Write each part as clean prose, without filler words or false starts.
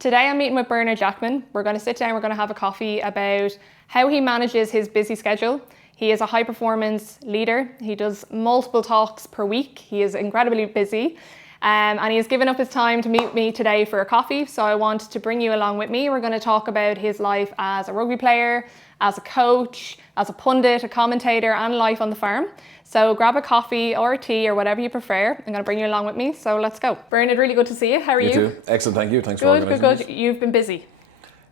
Today I'm meeting with Bernard Jackman. We're going to sit down, we're going to have a coffee about how he manages his busy schedule. He is a high performance leader. He does multiple talks per week. He is incredibly busy. And he has given up his time to meet me today for a coffee. So I want to bring you along with me. We're going to talk about his life as a rugby player, as a coach, as a pundit, a commentator, and life on the farm. So grab a coffee or a tea or whatever you prefer. I'm going to bring you along with me. So let's go. Bernard, really good to see you. How are you? You too. Excellent, thank you. Thanks for Good, organising good, this. good. You've been busy.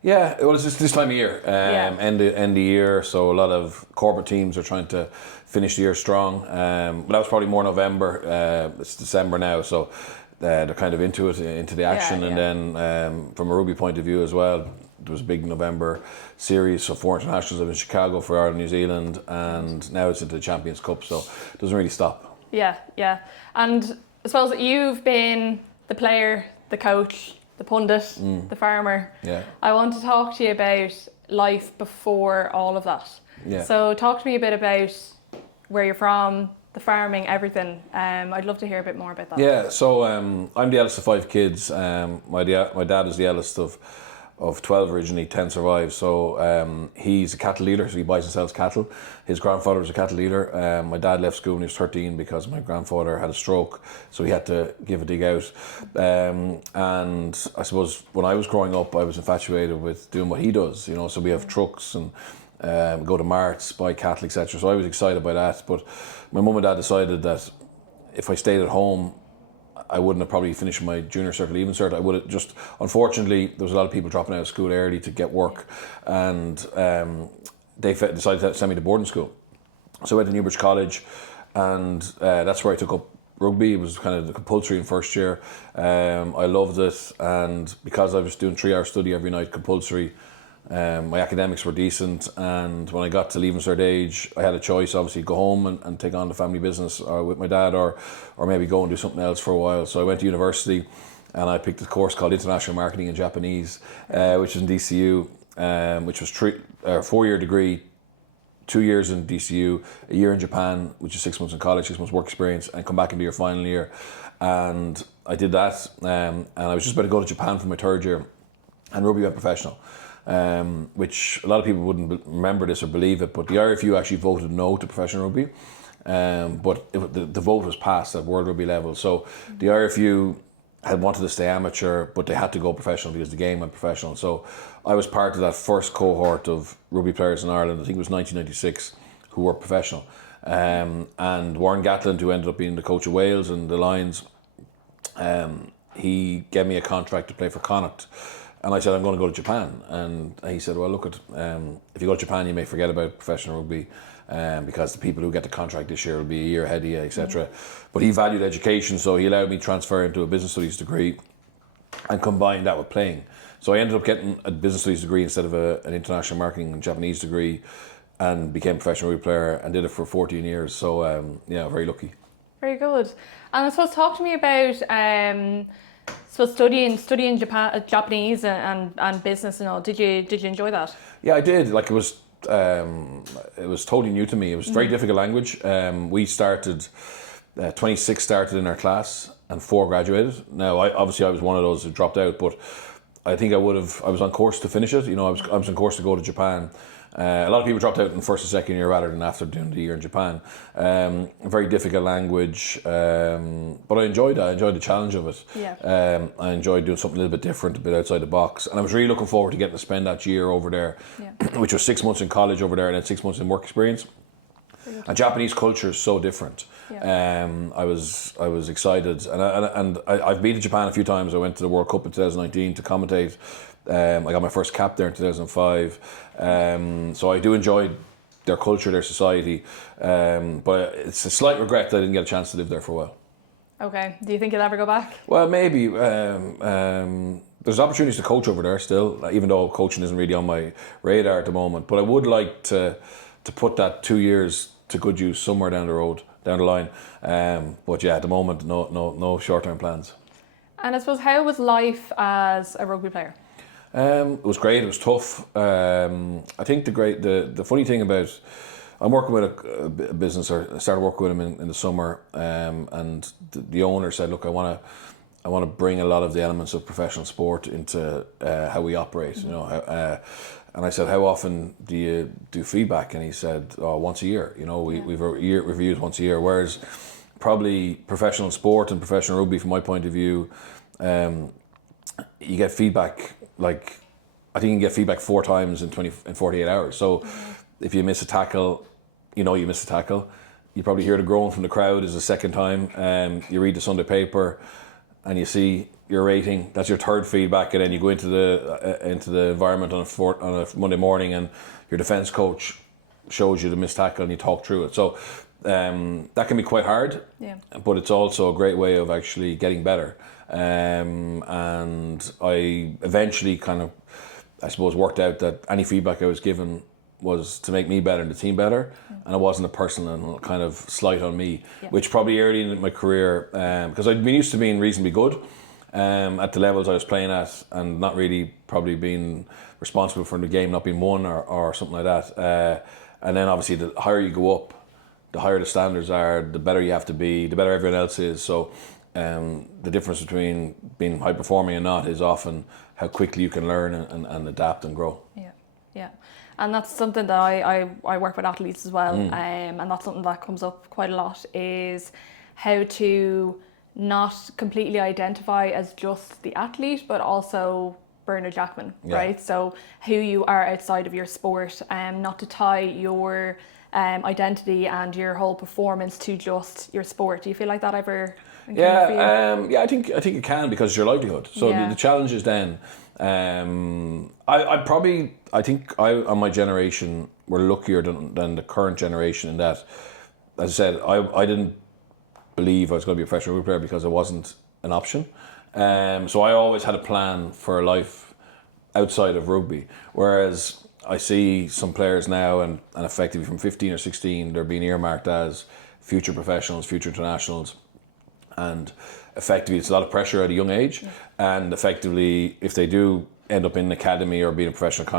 Yeah, well, it's just this time of year, end of year, so a lot of corporate teams are trying to finish the year strong. But that was probably more November. It's December now, so they're kind of into it, into the action. And then from a rugby point of view as well, there was a big November series, so 4 internationals in Chicago for Ireland, New Zealand, and now it's into the Champions Cup, so it doesn't really stop. Yeah. And I suppose that you've been the player, the coach, the pundit, the farmer. Yeah. I want to talk to you about life before all of that. Yeah. So talk to me a bit about where you're from, the farming, everything. I'd love to hear a bit more about that. Yeah, so I'm the eldest of 5 kids. My dad is the eldest of 12 originally, 10 survived. So he's a cattle dealer, so he buys and sells cattle. His grandfather was a cattle dealer. My dad left school when he was 13 because my grandfather had a stroke, so he had to give a dig out. And I suppose when I was growing up, I was infatuated with doing what he does, you know, so we have trucks and go to marts, buy cattle, etc. So I was excited by that, but my mum and dad decided that if I stayed at home, I wouldn't have probably finished my junior cert or leaving cert. I would have just, unfortunately, there was a lot of people dropping out of school early to get work, and they decided to send me to boarding school. So I went to Newbridge College, and that's where I took up rugby. It was kind of compulsory in first year. I loved it, and because I was doing 3-hour study every night, compulsory, my academics were decent, and when I got to leaving cert age, I had a choice, obviously, go home and take on the family business with my dad, or maybe go and do something else for a while. So I went to university and I picked a course called International Marketing in Japanese, which is in DCU, which was a 4-year degree, 2 years in DCU, a year in Japan, which is 6 months in college, 6 months work experience, and come back into your final year. And I did that, and I was just about to go to Japan for my 3rd year, and rugby went professional. Which a lot of people wouldn't remember this or believe it, but the IRFU actually voted no to professional rugby, but the vote was passed at World Rugby level. So the IRFU had wanted to stay amateur, but they had to go professional because the game went professional. So I was part of that first cohort of rugby players in Ireland, I think it was 1996, who were professional. And Warren Gatland, who ended up being the coach of Wales and the Lions, he gave me a contract to play for Connacht. And I said, I'm going to go to Japan. And he said, well, look, if you go to Japan, you may forget about professional rugby because the people who get the contract this year will be a year ahead of you, etc. But he valued education, so he allowed me to transfer into a business studies degree and combine that with playing. So I ended up getting a business studies degree instead of an international marketing and Japanese degree, and became a professional rugby player and did it for 14 years. So, very lucky. Very good. And I suppose talk to me about studying Japanese and business and all. Did you enjoy that? Yeah, I did. Like it was totally new to me. It was a very difficult language. We started 26 started in our class and 4 graduated. Now, I was one of those who dropped out, but I think I was on course to finish it. You know, I was on course to go to Japan. A lot of people dropped out in the 1st and 2nd year rather than after doing the year in Japan. A very difficult language, but I enjoyed it. I enjoyed the challenge of it. Yeah. I enjoyed doing something a little bit different, a bit outside the box. And I was really looking forward to getting to spend that year over there, which was 6 months in college over there and then 6 months in work experience. And Japanese culture is so different. Yeah. I was excited, and I've been to Japan a few times. I went to the World Cup in 2019 to commentate. I got my first cap there in 2005. So I do enjoy their culture, their society. But it's a slight regret that I didn't get a chance to live there for a while. Okay. Do you think you'll ever go back? Well, maybe. There's opportunities to coach over there still, even though coaching isn't really on my radar at the moment. But I would like to put that 2 years to good use somewhere down the line. But yeah, at the moment, no short-term plans. And I suppose, how was life as a rugby player? It was great. It was tough. I think the funny thing about, I'm working with a business, or I started working with him in the summer, and the owner said, look, I want I want to bring a lot of the elements of professional sport into how we operate. You know, and I said, how often do you do feedback? And he said, oh, once a year. You know, we've reviews once a year. Whereas probably professional sport and professional rugby, from my point of view, you get feedback like, I think you can get feedback 4 times in 48 hours. So if you miss a tackle, you know you miss a tackle. You probably hear the groan from the crowd is the second time. You read the Sunday paper and you see your rating. That's your third feedback, and then you go into the environment on a Monday morning, and your defence coach shows you the missed tackle, and you talk through it. So that can be quite hard, but it's also a great way of actually getting better. And I eventually kind of, I suppose, worked out that any feedback I was given was to make me better and the team better, and it wasn't a personal kind of slight on me, which probably early in my career, because I'd been used to being reasonably good at the levels I was playing at, and not really probably being responsible for the game not being won or something like that. And then obviously the higher you go up, the higher the standards are, the better you have to be, the better everyone else is. So the difference between being high performing and not is often how quickly you can learn and adapt and grow. Yeah. And that's something that I work with athletes as well, and that's something that comes up quite a lot, is how to not completely identify as just the athlete, but also Bernard Jackman, right? So who you are outside of your sport, not to tie your identity and your whole performance to just your sport. Do you feel like that ever? I think it can, because it's your livelihood. So the challenge is then. I think on my generation, we're luckier than the current generation in that, as I said, I didn't believe I was going to be a professional rugby player because it wasn't an option. So I always had a plan for a life outside of rugby. Whereas I see some players now, and effectively from 15 or 16, they're being earmarked as future professionals, future internationals. And effectively, it's a lot of pressure at a young age. And effectively, if they do end up in an academy or being a professionally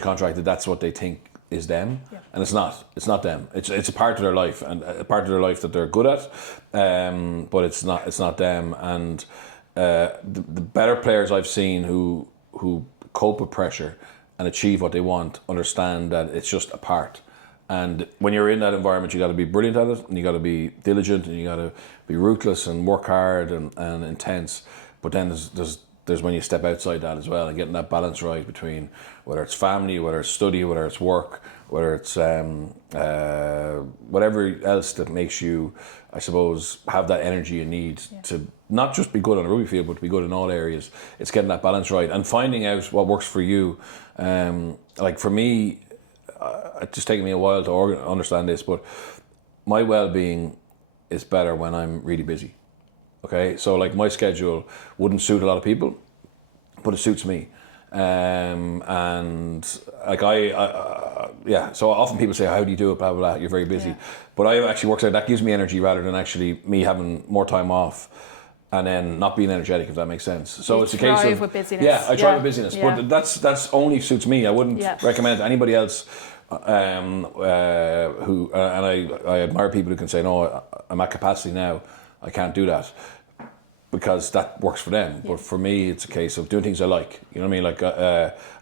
contracted, that's what they think is them. And it's not. It's not them. It's a part of their life, and a part of their life that they're good at. But it's not them. And the better players I've seen who cope with pressure and achieve what they want understand that it's just a part. And when you're in that environment, you got to be brilliant at it, and you got to be diligent, and you got to be ruthless and work hard and intense. But then there's when you step outside that as well, and getting that balance right between whether it's family, whether it's study, whether it's work, whether it's whatever else that makes you, I suppose, have that energy you need to not just be good on a rugby field, but to be good in all areas. It's getting that balance right and finding out what works for you. Like for me, it's just taken me a while to understand this, but my well-being is better when I'm really busy. Okay, so like my schedule wouldn't suit a lot of people, but it suits me. And like so often people say, how do you do it, blah, blah, blah, you're very busy. But I actually works out that gives me energy rather than actually me having more time off and then not being energetic, if that makes sense. So it's a case of with busyness. Yeah, I thrive with busyness, but that's only suits me. I wouldn't recommend it to anybody else. Who and I admire people who can say, no, I'm at capacity now, I can't do that, because that works for them. But for me, it's a case of doing things I like. You know what I mean? Like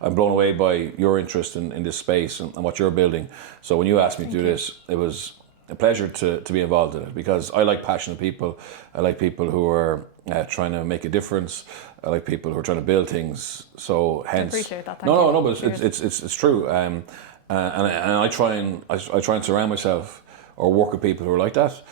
I'm blown away by your interest in this space and what you're building. So when you asked me to do this, it was a pleasure to be involved in it, because I like passionate people. I like people who are trying to make a difference. I like people who are trying to build things. So hence, I appreciate that. No, but it's true. And I try and surround myself or work with people who are like that,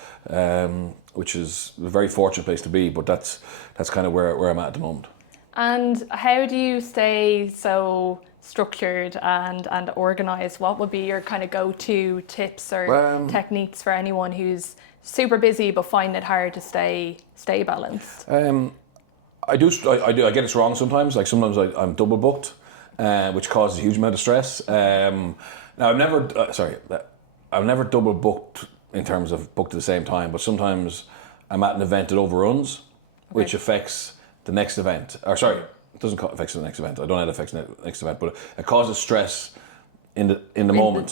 which is a very fortunate place to be. But that's kind of where I'm at the moment. And how do you stay so structured and organised? What would be your kind of go-to tips or techniques for anyone who's super busy but find it hard to stay balanced? I get it wrong sometimes. Like sometimes I'm double booked, which causes a huge amount of stress. Now I've never double booked in terms of booked at the same time, but sometimes I'm at an event that overruns, which affects the next event. Or sorry, it doesn't affect the next event. I don't know how it affects the next event, but it causes stress in the moment.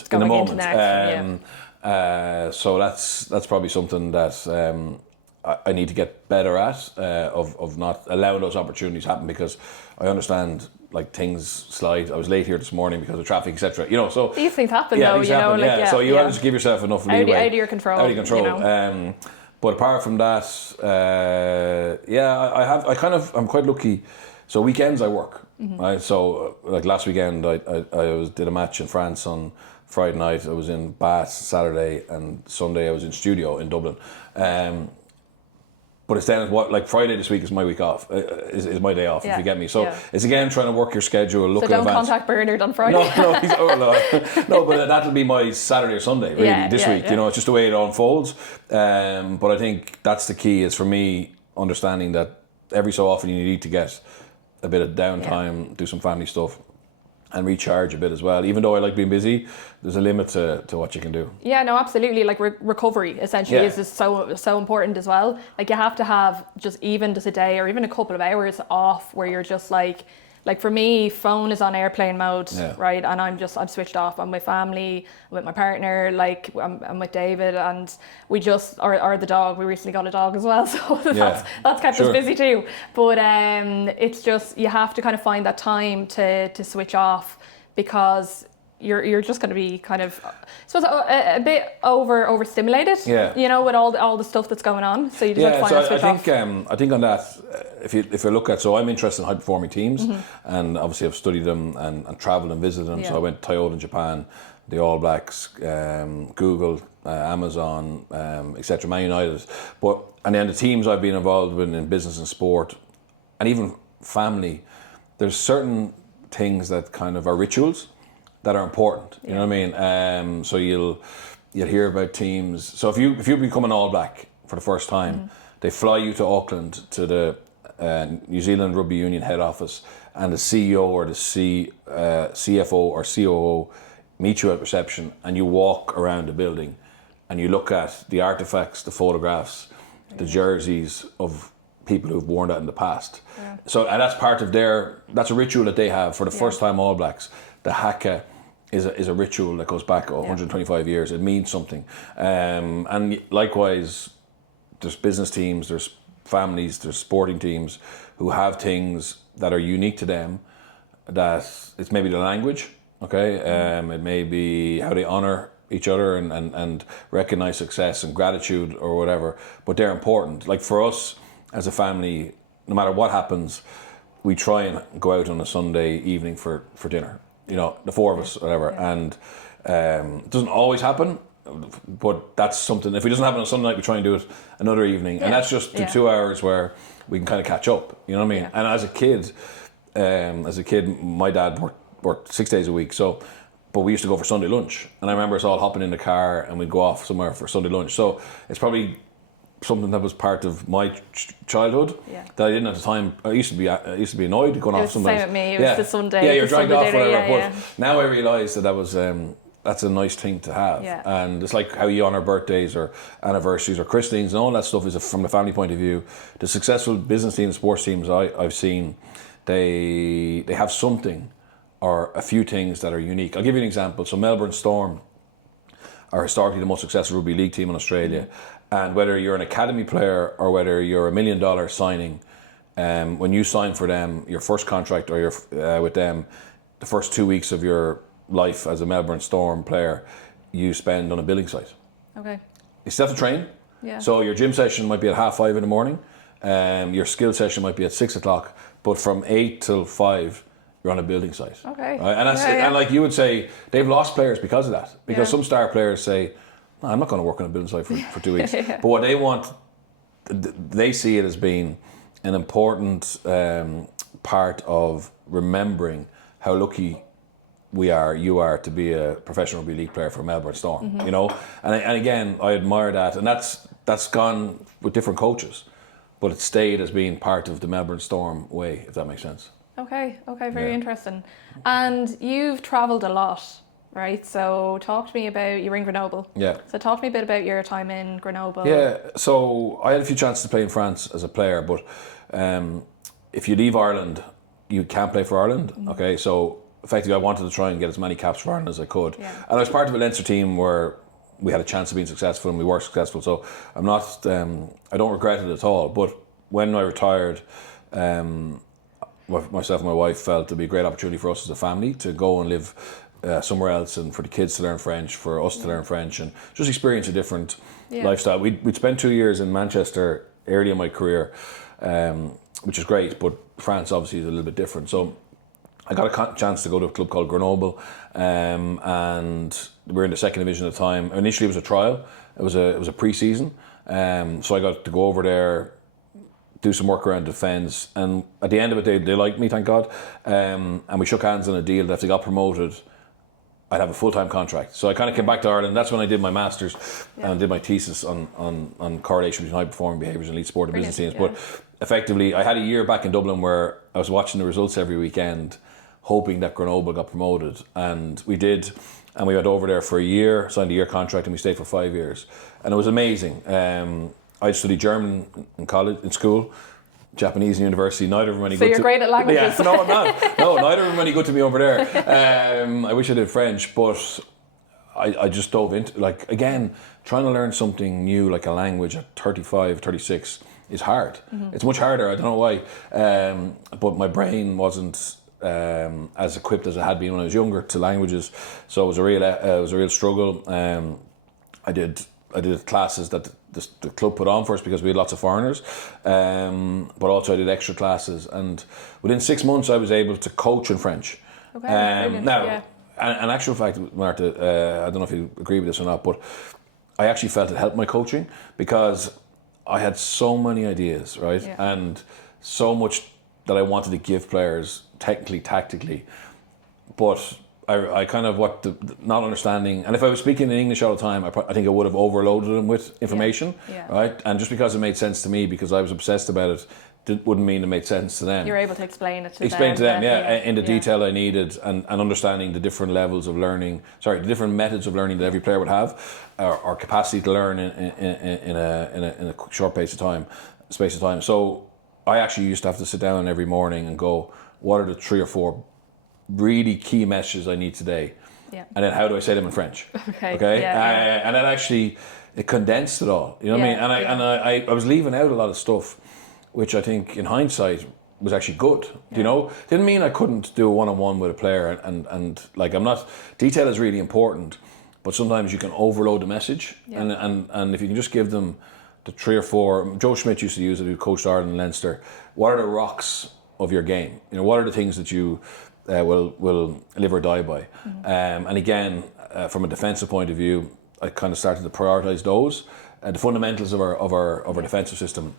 So that's probably something that I need to get better at, of not allowing those opportunities happen, because I understand like things slide. I was late here this morning because of traffic, etc. You know, so these things happen, yeah, though. These You know, happen, like yeah. So you have to give yourself enough leeway. Out of your control. Out of your control. You know? But apart from that, I'm quite lucky. So weekends I work, right? So like last weekend I did a match in France on Friday night. I was in Bath Saturday, and Sunday I was in studio in Dublin. But it's then like Friday this week is my week off, is my day off, if you get me. So it's again trying to work your schedule, look so in don't advance. contact Bernard on Friday. No, but that'll be my Saturday or Sunday really this week. You know, it's just the way it unfolds. But I think that's the key, is for me understanding that every so often you need to get a bit of downtime, do some family stuff, and recharge a bit as well. Even though I like being busy, there's a limit to what you can do. Yeah, no, absolutely. Like recovery essentially is so important as well. Like you have to have just a day or even a couple of hours off where you're just like for me, phone is on airplane mode, right? And I'm switched off. I'm with family, I'm with my partner, like I'm with David, and we just, or the dog. We recently got a dog as well, so that's kept us busy too. But it's just, you have to kind of find that time to switch off, because you're just going to be kind of, I suppose, a bit overstimulated, you know, with all the stuff that's going on. So you just have to find that switch off. I think on that, if you look at, so I'm interested in high performing teams, and obviously I've studied them and travelled and visited them. So I went to Toyota in Japan, the All Blacks, Google, Amazon, etc., Man United. And then the teams I've been involved with in business and sport, and even family, there's certain things that kind of are rituals that are important. You know what I mean? So you'll hear about teams. So if you become an All Black for the first time, they fly you to Auckland to the New Zealand Rugby Union head office, and the CEO or the CFO or COO meet you at reception, and you walk around the building and you look at the artifacts, the photographs, the jerseys of people who've worn that in the past. So, and that's part of that's a ritual that they have for the first time All Blacks. The haka is a ritual that goes back 125 years. It means something. And likewise, there's business teams, there's families, there's sporting teams who have things that are unique to them, that it's maybe the language, it may be how they honour each other and recognise success and gratitude or whatever, but they're important. Like for us as a family, no matter what happens, we try and go out on a Sunday evening for dinner. You know, the four of us, whatever, and it doesn't always happen, but that's something. If it doesn't happen on Sunday night, we try and do it another evening, and that's just 2 hours where we can kind of catch up. You know what I mean? And as a kid, my dad worked 6 days a week, but we used to go for Sunday lunch, and I remember us all hopping in the car and we'd go off somewhere for Sunday lunch. So it's probably something that was part of my childhood that I didn't at the time. I used to be annoyed going off sometimes. It was the same with me. It was the Sunday. Yeah, you're dragged off whatever. But now I realise that was that's a nice thing to have. Yeah. And it's like how you honour birthdays or anniversaries or christenings and all that stuff is from the family point of view. The successful business teams, sports teams I've seen, they have something or a few things that are unique. I'll give you an example. So Melbourne Storm are historically the most successful rugby league team in Australia. And whether you're an academy player or whether you're $1 million signing, when you sign for them, your first contract or you're with them, the first 2 weeks of your life as a Melbourne Storm player, you spend on a building site. Okay. You still have to train. Yeah. So your gym session might be at 5:30 in the morning. Your skill session might be at 6 o'clock. But from 8 till 5, you're on a building site. Okay. Right? And and like you would say, they've lost players because of that. Because some star players say, no, I'm not going to work on a building site for 2 weeks. But what they want, they see it as being an important part of remembering how lucky you are to be a professional rugby league player for Melbourne Storm. You know, and again, I admire that, and that's gone with different coaches, but it stayed as being part of the Melbourne Storm way, if that makes sense. Okay, very interesting. And you've travelled a lot, right? So talk to me about, you're in Grenoble. Yeah. So talk to me a bit about your time in Grenoble. Yeah, so I had a few chances to play in France as a player, but if you leave Ireland, you can't play for Ireland. Okay, so effectively I wanted to try and get as many caps for Ireland as I could. Yeah. And I was part of a Leinster team where we had a chance of being successful and we were successful. So I'm not, I don't regret it at all. But when I retired, myself and my wife felt it'd be a great opportunity for us as a family to go and live somewhere else, and for the kids to learn French, for us to learn French, and just experience a different lifestyle. We'd spent 2 years in Manchester early in my career, which is great, but France obviously is a little bit different. So I got a chance to go to a club called Grenoble, and we were in the second division at the time. Initially, it was a trial. It was a pre-season, so I got to go over there, do some work around defence, and at the end of it, they liked me, thank God, and we shook hands on a deal that if they got promoted, I'd have a full-time contract. So I kind of came back to Ireland. That's when I did my master's and did my thesis on correlation between high-performing behaviours and elite sport and business teams. But effectively, I had a year back in Dublin where I was watching the results every weekend, hoping that Grenoble got promoted. And we did, and we went over there for a year, signed a year contract, and we stayed for 5 years. And it was amazing. I studied German in college, in school, Japanese in university. Neither of them any good. So you're great at languages. Yeah, no, I'm not. No, neither of them any good to me over there. I wish I did French, but I just dove into, like, again, trying to learn something new, like a language at 35, 36 is hard. It's much harder. I don't know why. But my brain wasn't as equipped as it had been when I was younger to languages. So it was a real struggle. I did classes that the club put on for us because we had lots of foreigners, but also I did extra classes, and within 6 months I was able to coach in French. Okay, now, in actual fact, Marta, I don't know if you agree with this or not, but I actually felt it helped my coaching because I had so many ideas, right, and so much that I wanted to give players technically, tactically, but I kind of not understanding, and if I was speaking in English all the time, I think I would have overloaded them with information, right? And just because it made sense to me, because I was obsessed about it, wouldn't mean it made sense to them. You're able to explain it to them. Explain to them, in the detail I needed, and understanding the different levels of learning. Sorry, the different methods of learning that every player would have, or capacity to learn in a short space of time. So I actually used to have to sit down every morning and go, what are the 3 or 4 really key messages I need today, and then how do I say them in French? Okay. And then actually it condensed it all. You know what I mean? And I was leaving out a lot of stuff, which I think in hindsight was actually good. You know, didn't mean I couldn't do a one-on-one with a player, and like detail is really important, but sometimes you can overload the message, and if you can just give them the 3 or 4. Joe Schmidt used to use it, who coached Ireland and Leinster. What are the rocks of your game? You know, what are the things that you will live or die by? And again, from a defensive point of view, I kind of started to prioritise those, the fundamentals of our defensive system,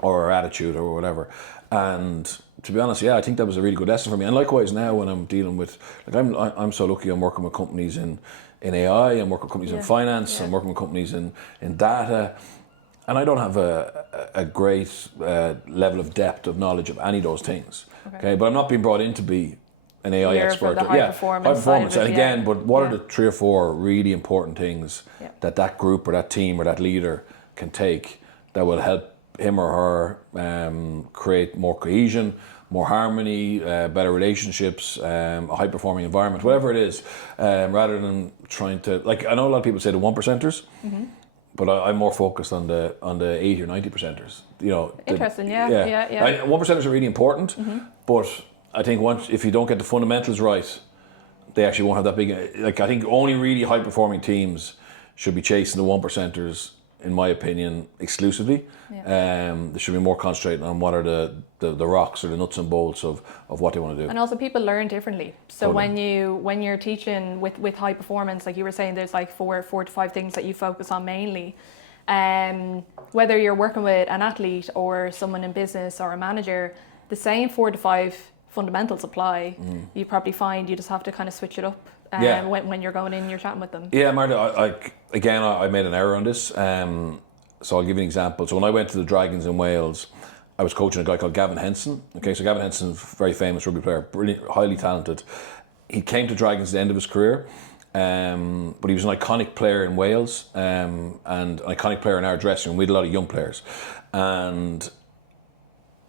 or our attitude, or whatever. And to be honest, I think that was a really good lesson for me. And likewise now, when I'm dealing with, like, I'm so lucky. I'm working with companies in AI. I'm working with companies in finance. I'm working with companies in data. And I don't have a great level of depth of knowledge of any of those things. Okay, but I'm not being brought in to be an AI expert. High performance. And again, but what are the 3 or 4 really important things that group or that team or that leader can take that will help him or her create more cohesion, more harmony, better relationships, a high performing environment, whatever it is, rather than trying to, like, I know a lot of people say the 1%ers. But I'm more focused on the 80 or 90%ers. You know, interesting. 1%ers are really important, but I think if you don't get the fundamentals right, they actually won't have that big. Like, I think only really high performing teams should be chasing the 1%ers, in my opinion, exclusively. They should be more concentrating on what are the rocks or the nuts and bolts of what they want to do. And also, people learn differently. So when you're teaching with high performance, like you were saying, there's like 4 to 5 things that you focus on mainly. Whether you're working with an athlete or someone in business or a manager, the same 4 to 5 fundamentals apply. You probably find you just have to kind of switch it up when you're going in and you're chatting with them. Yeah, Marta, I made an error on this. So I'll give you an example. So when I went to the Dragons in Wales, I was coaching a guy called Gavin Henson. Okay, so Gavin Henson is a very famous rugby player, brilliant, highly talented. He came to Dragons at the end of his career, but he was an iconic player in Wales, and an iconic player in our dressing room. We had a lot of young players, and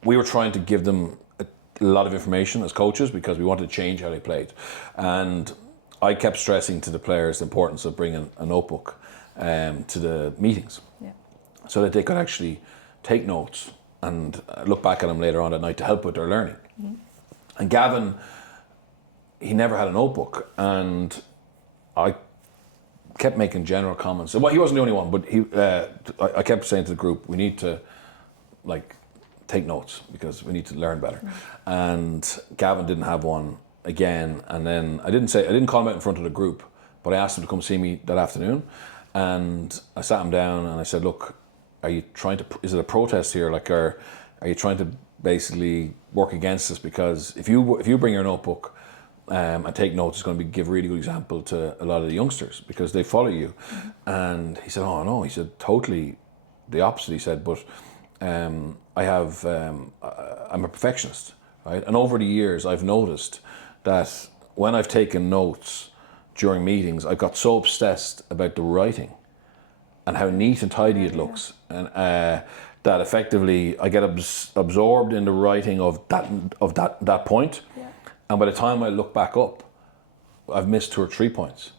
we were trying to give them a lot of information as coaches because we wanted to change how they played. And I kept stressing to the players the importance of bringing a notebook to the meetings, so that they could actually take notes and look back at them later on at night to help with their learning. And Gavin, he never had a notebook, and I kept making general comments. Well, he wasn't the only one, but I kept saying to the group, we need to take notes because we need to learn better. And Gavin didn't have one again, and then I didn't call him out in front of the group, but I asked him to come see me that afternoon, and I sat him down and I said, look, are you trying to, is it a protest here? Like, are you trying to basically work against us? Because if you bring your notebook and take notes, it's going to give a really good example to a lot of the youngsters because they follow you. And he said, oh no, he said, totally the opposite. He said, but I'm a perfectionist, right? And over the years, I've noticed that when I've taken notes during meetings, I've got so obsessed about the writing and how neat and tidy it looks, and that effectively I get absorbed in the writing of that point, and by the time I look back up, I've missed 2 or 3 points.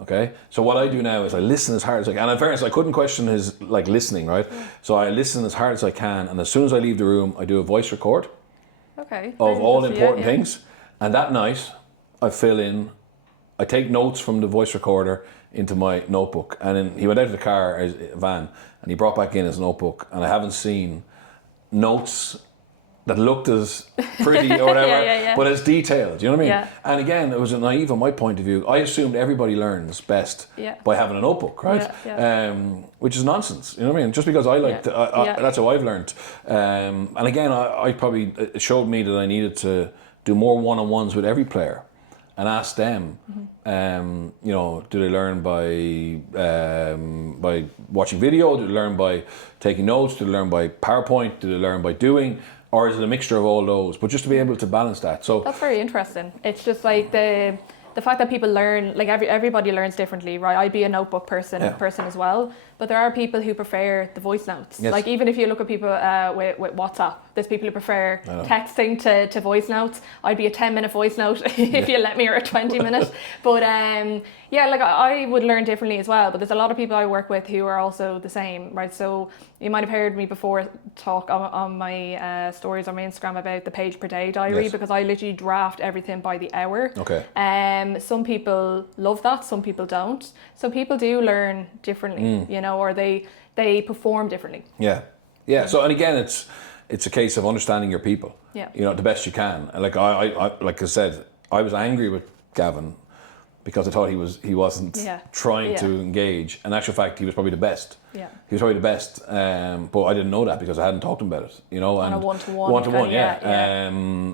Okay, so what I do now is I listen as hard as I can, and in fairness, I couldn't question his listening, right? So I listen as hard as I can, and as soon as I leave the room, I do a voice record of all important things, and that night I take notes from the voice recorder into my notebook, and then he went out of the car, his van, and he brought back in his notebook, and I haven't seen notes that looked as pretty or whatever, but as detailed, you know what I mean? Yeah. And again, it was naive on my point of view. I assumed everybody learns best by having a notebook, right? Which is nonsense, you know what I mean? Just because I like that's how I've learned. And again, I probably, it showed me that I needed to do more one-on-ones with every player and ask them, you know, do they learn by watching video? Do they learn by taking notes? Do they learn by PowerPoint? Do they learn by doing? Or is it a mixture of all those? But just to be able to balance that. So that's very interesting. It's just like the fact that people learn, like everybody learns differently, right? I'd be a notebook person as well, but there are people who prefer the voice notes. Yes. Like even if you look at people with WhatsApp, there's people who prefer texting to voice notes. I'd be a 10-minute voice note if you let me, or a 20-minute. But like I would learn differently as well. But there's a lot of people I work with who are also the same, right? So you might have heard me before talk on my stories on my Instagram about the page per day diary, because I literally draft everything by the hour. Okay. Some people love that, some people don't. Some people do learn differently, you know, or they perform differently. Yeah. So, and again, it's a case of understanding your people. Yeah. You know, the best you can. And like I like I said, I was angry with Gavin because I thought he wasn't trying to engage. In actual fact, he was probably the best. Yeah. He was probably the best. But I didn't know that because I hadn't talked to him about it. You know, and a one-to-one. One-to-one,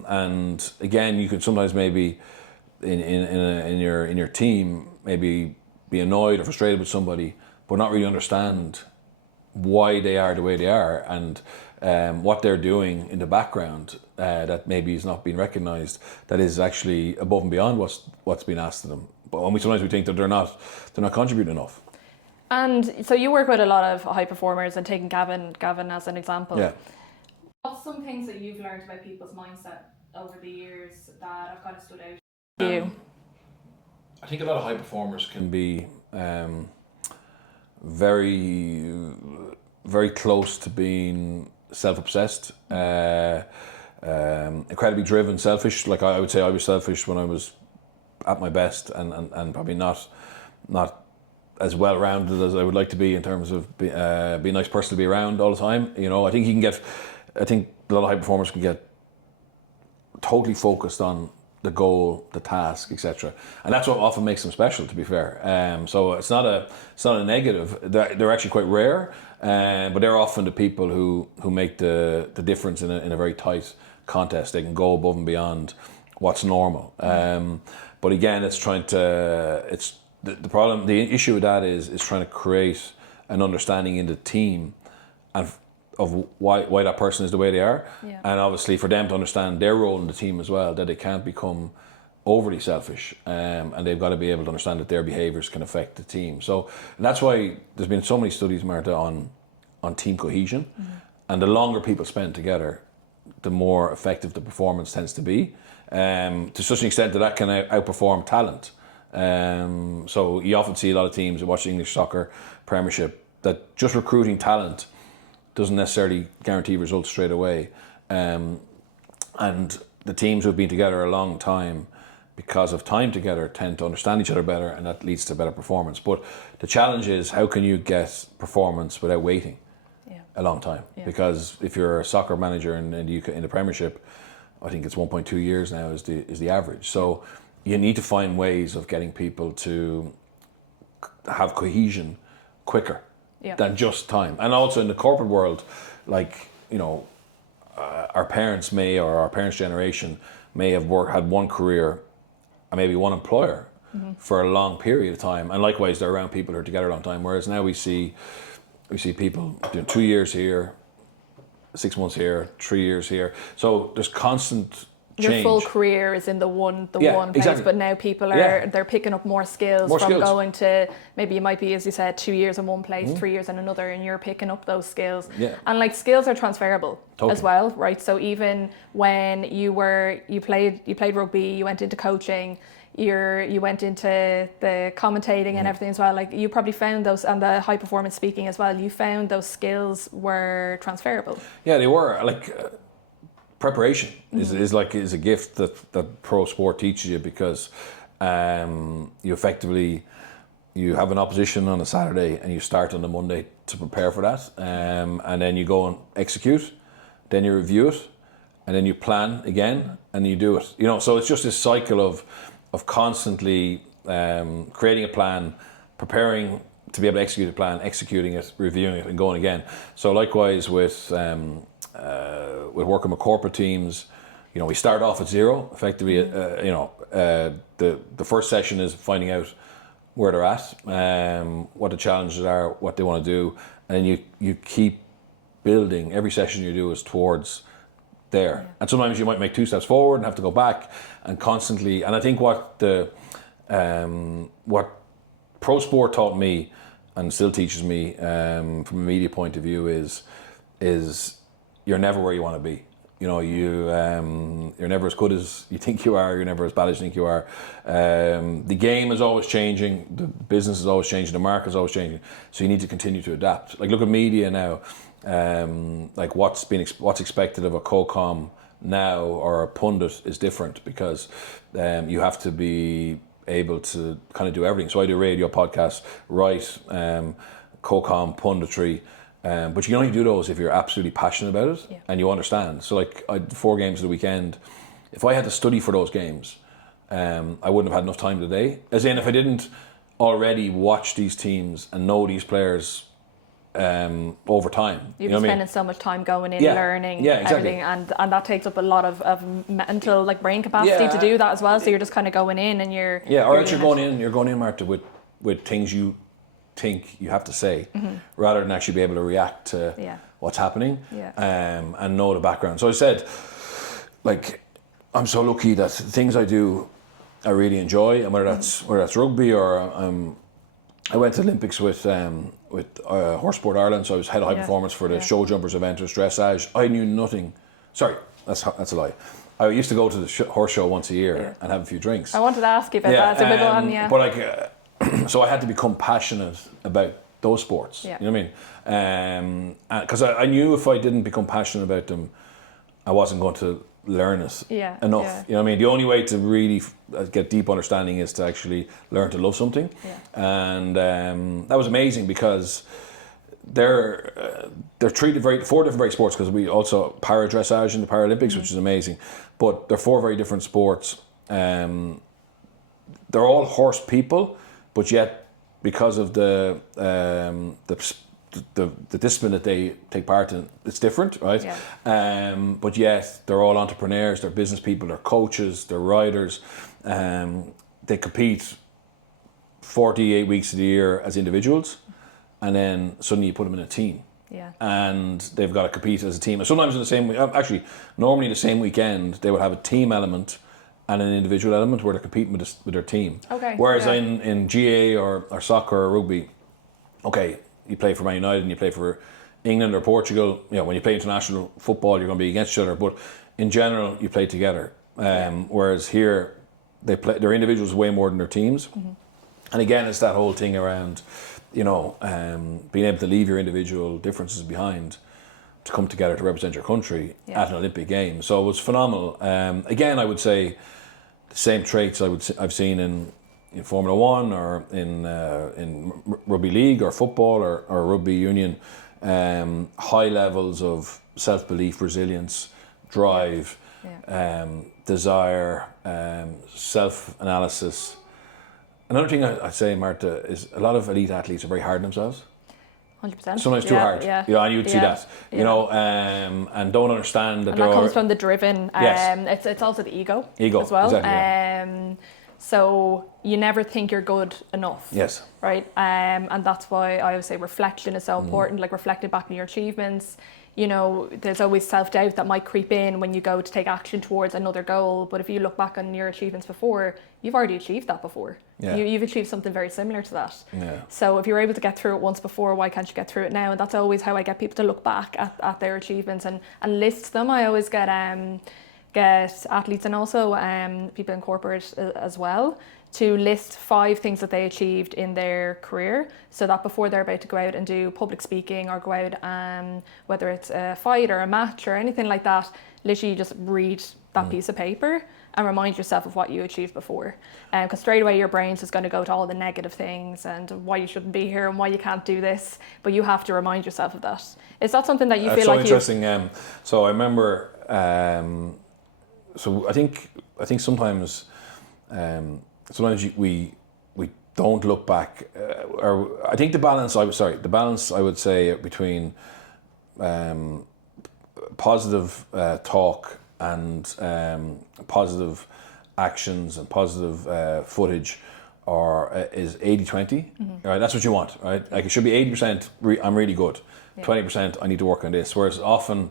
and again, you could sometimes maybe in your team maybe be annoyed or frustrated with somebody, but not really understand why they are the way they are, and what they're doing in the background that maybe is not being recognised, that is actually above and beyond what's been asked of them. But sometimes we think that they're not contributing enough. And so you work with a lot of high performers, and taking Gavin as an example. Yeah. What's some things that you've learned about people's mindset over the years that have kind of stood out to you? I think a lot of high performers can be very, very close to being self-obsessed, incredibly driven, selfish. Like I would say I was selfish when I was at my best, and probably not as well-rounded as I would like to be in terms of being a nice person to be around all the time. You know, I think a lot of high performers can get totally focused on the goal, the task, etc., and that's what often makes them special. To be fair, so it's not a negative. They're actually quite rare, but they're often the people who make the difference in a very tight contest. They can go above and beyond what's normal. But again, the problem. The issue with that is trying to create an understanding in the team and of why that person is the way they are, and obviously for them to understand their role in the team as well, that they can't become overly selfish, and they've got to be able to understand that their behaviours can affect the team. So, and that's why there's been so many studies, Marta, on team cohesion, and the longer people spend together, the more effective the performance tends to be, to such an extent that can outperform talent. So you often see a lot of teams that watch the English soccer Premiership that just recruiting talent doesn't necessarily guarantee results straight away. And the teams who've been together a long time, because of time together, tend to understand each other better, and that leads to better performance. But the challenge is, how can you get performance without waiting a long time? Because if you're a soccer manager in the UK, in the Premiership, I think it's 1.2 years now is the average. So you need to find ways of getting people to have cohesion quicker than just time. And also in the corporate world, like, you know, our parents or our parents' generation may have had one career and maybe one employer for a long period of time, and likewise they're around people who are together a long time. Whereas now we see people doing 2 years here, 6 months here, 3 years here. So there's constant change. Your full career is in the one place, exactly. but now people are they're picking up more skills going to, maybe it might be, as you said, 2 years in one place, 3 years in another, and you're picking up those skills. And like, skills are transferable as well, right? So even when you played rugby, you went into coaching, you went into the commentating and everything as well, like, you probably found those, and the high performance speaking as well, you found those skills were transferable. Yeah, they were. Preparation is a gift that pro sport teaches you, because you have an opposition on a Saturday and you start on the Monday to prepare for that, and then you go and execute, then you review it, and then you plan again and you do it. You know, so it's just this cycle of constantly creating a plan, preparing to be able to execute a plan, executing it, reviewing it, and going again. So likewise with working with corporate teams, you know, we start off at zero effectively. The first session is finding out where they're at, what the challenges are, what they want to do, and then you keep building. Every session you do is towards there, and sometimes you might make 2 steps forward and have to go back, and constantly. And I think what pro sport taught me, and still teaches me from a media point of view, is you're never where you want to be. You know, you're never as good as you think you are. You're never as bad as you think you are. The game is always changing. The business is always changing. The market is always changing. So you need to continue to adapt. Like, look at media now. Like what's expected of a co-com now or a pundit is different, because you have to be able to kind of do everything. So I do radio, podcast, write, co-com, punditry. But you can only do those if you're absolutely passionate about it and you understand. So like, I had 4 games of the weekend. If I had to study for those games, I wouldn't have had enough time today. As in, if I didn't already watch these teams and know these players over time. You've been spending so much time going in, learning everything, and that takes up a lot of mental, like, brain capacity to do that as well. So you're just kind of going in and you're going in, Martha, with things you think you have to say, rather than actually be able to react to what's happening, and know the background. So I said, like, I'm so lucky that things I do I really enjoy, and whether that's rugby or I went to Olympics with Horse Sport Ireland, so I was head of high performance for the show jumpers event, or dressage. I knew nothing. Sorry, that's a lie. I used to go to the horse show once a year and have a few drinks. I wanted to ask you about that. So go on, But like, so I had to become passionate about those sports. You know what I mean? Because I knew if I didn't become passionate about them, I wasn't going to learn it enough. You know what I mean? The only way to really get deep understanding is to actually learn to love something. And that was amazing, because they're treated 4 different very sports, because we also para dressage in the Paralympics, which is amazing. But they're 4 very different sports. They're all horse people, but yet because of the discipline that they take part in, it's different, right? But yet they're all entrepreneurs, they're business people, they're coaches, they're riders. They compete 48 weeks of the year as individuals, and then suddenly you put them in a team. And they've got to compete as a team. And sometimes in the same, actually, normally the same weekend, they would have a team element and an individual element where they're competing with their team. Whereas in GA or soccer or rugby, you play for Man United and you play for England or Portugal. You know, when you play international football, you're going to be against each other. But in general, you play together. Whereas here, they're individuals way more than their teams. And again, it's that whole thing around, being able to leave your individual differences behind to come together to represent your country at an Olympic game. So it was phenomenal. Again, I would say the same traits I've seen in Formula One or in rugby league or football or rugby union. High levels of self-belief, resilience, drive, desire, self-analysis. Another thing I'd say, Marta, is a lot of elite athletes are very hard on themselves. 100%. Sometimes too hard. Yeah. And you'd see that. And don't understand that. And that comes from the driven. It's also the ego as well. Exactly. So you never think you're good enough. Yes. Right. And that's why I always say reflection is so important. Like reflecting back on your achievements. There's always self-doubt that might creep in when you go to take action towards another goal. But if you look back on your achievements before, you've already achieved that before. Yeah. You've achieved something very similar to that. Yeah. So if you're able to get through it once before, why can't you get through it now? And that's always how I get people to look back at their achievements and list them. I always get athletes and also people in corporate as well to list 5 things that they achieved in their career, so that before they're about to go out and do public speaking or go out, whether it's a fight or a match or anything like that, literally just read that piece of paper and remind yourself of what you achieved before. Because straight away your brain's just going to go to all the negative things and why you shouldn't be here and why you can't do this, but you have to remind yourself of that. Is that something that you feel like interesting. So I remember, so I think sometimes we don't look back, or I think the balance I would say between positive talk and positive actions and positive footage is 80-20. Right, that's what you want, right? Like it should be 80% I'm really good, 20% I need to work on this, whereas often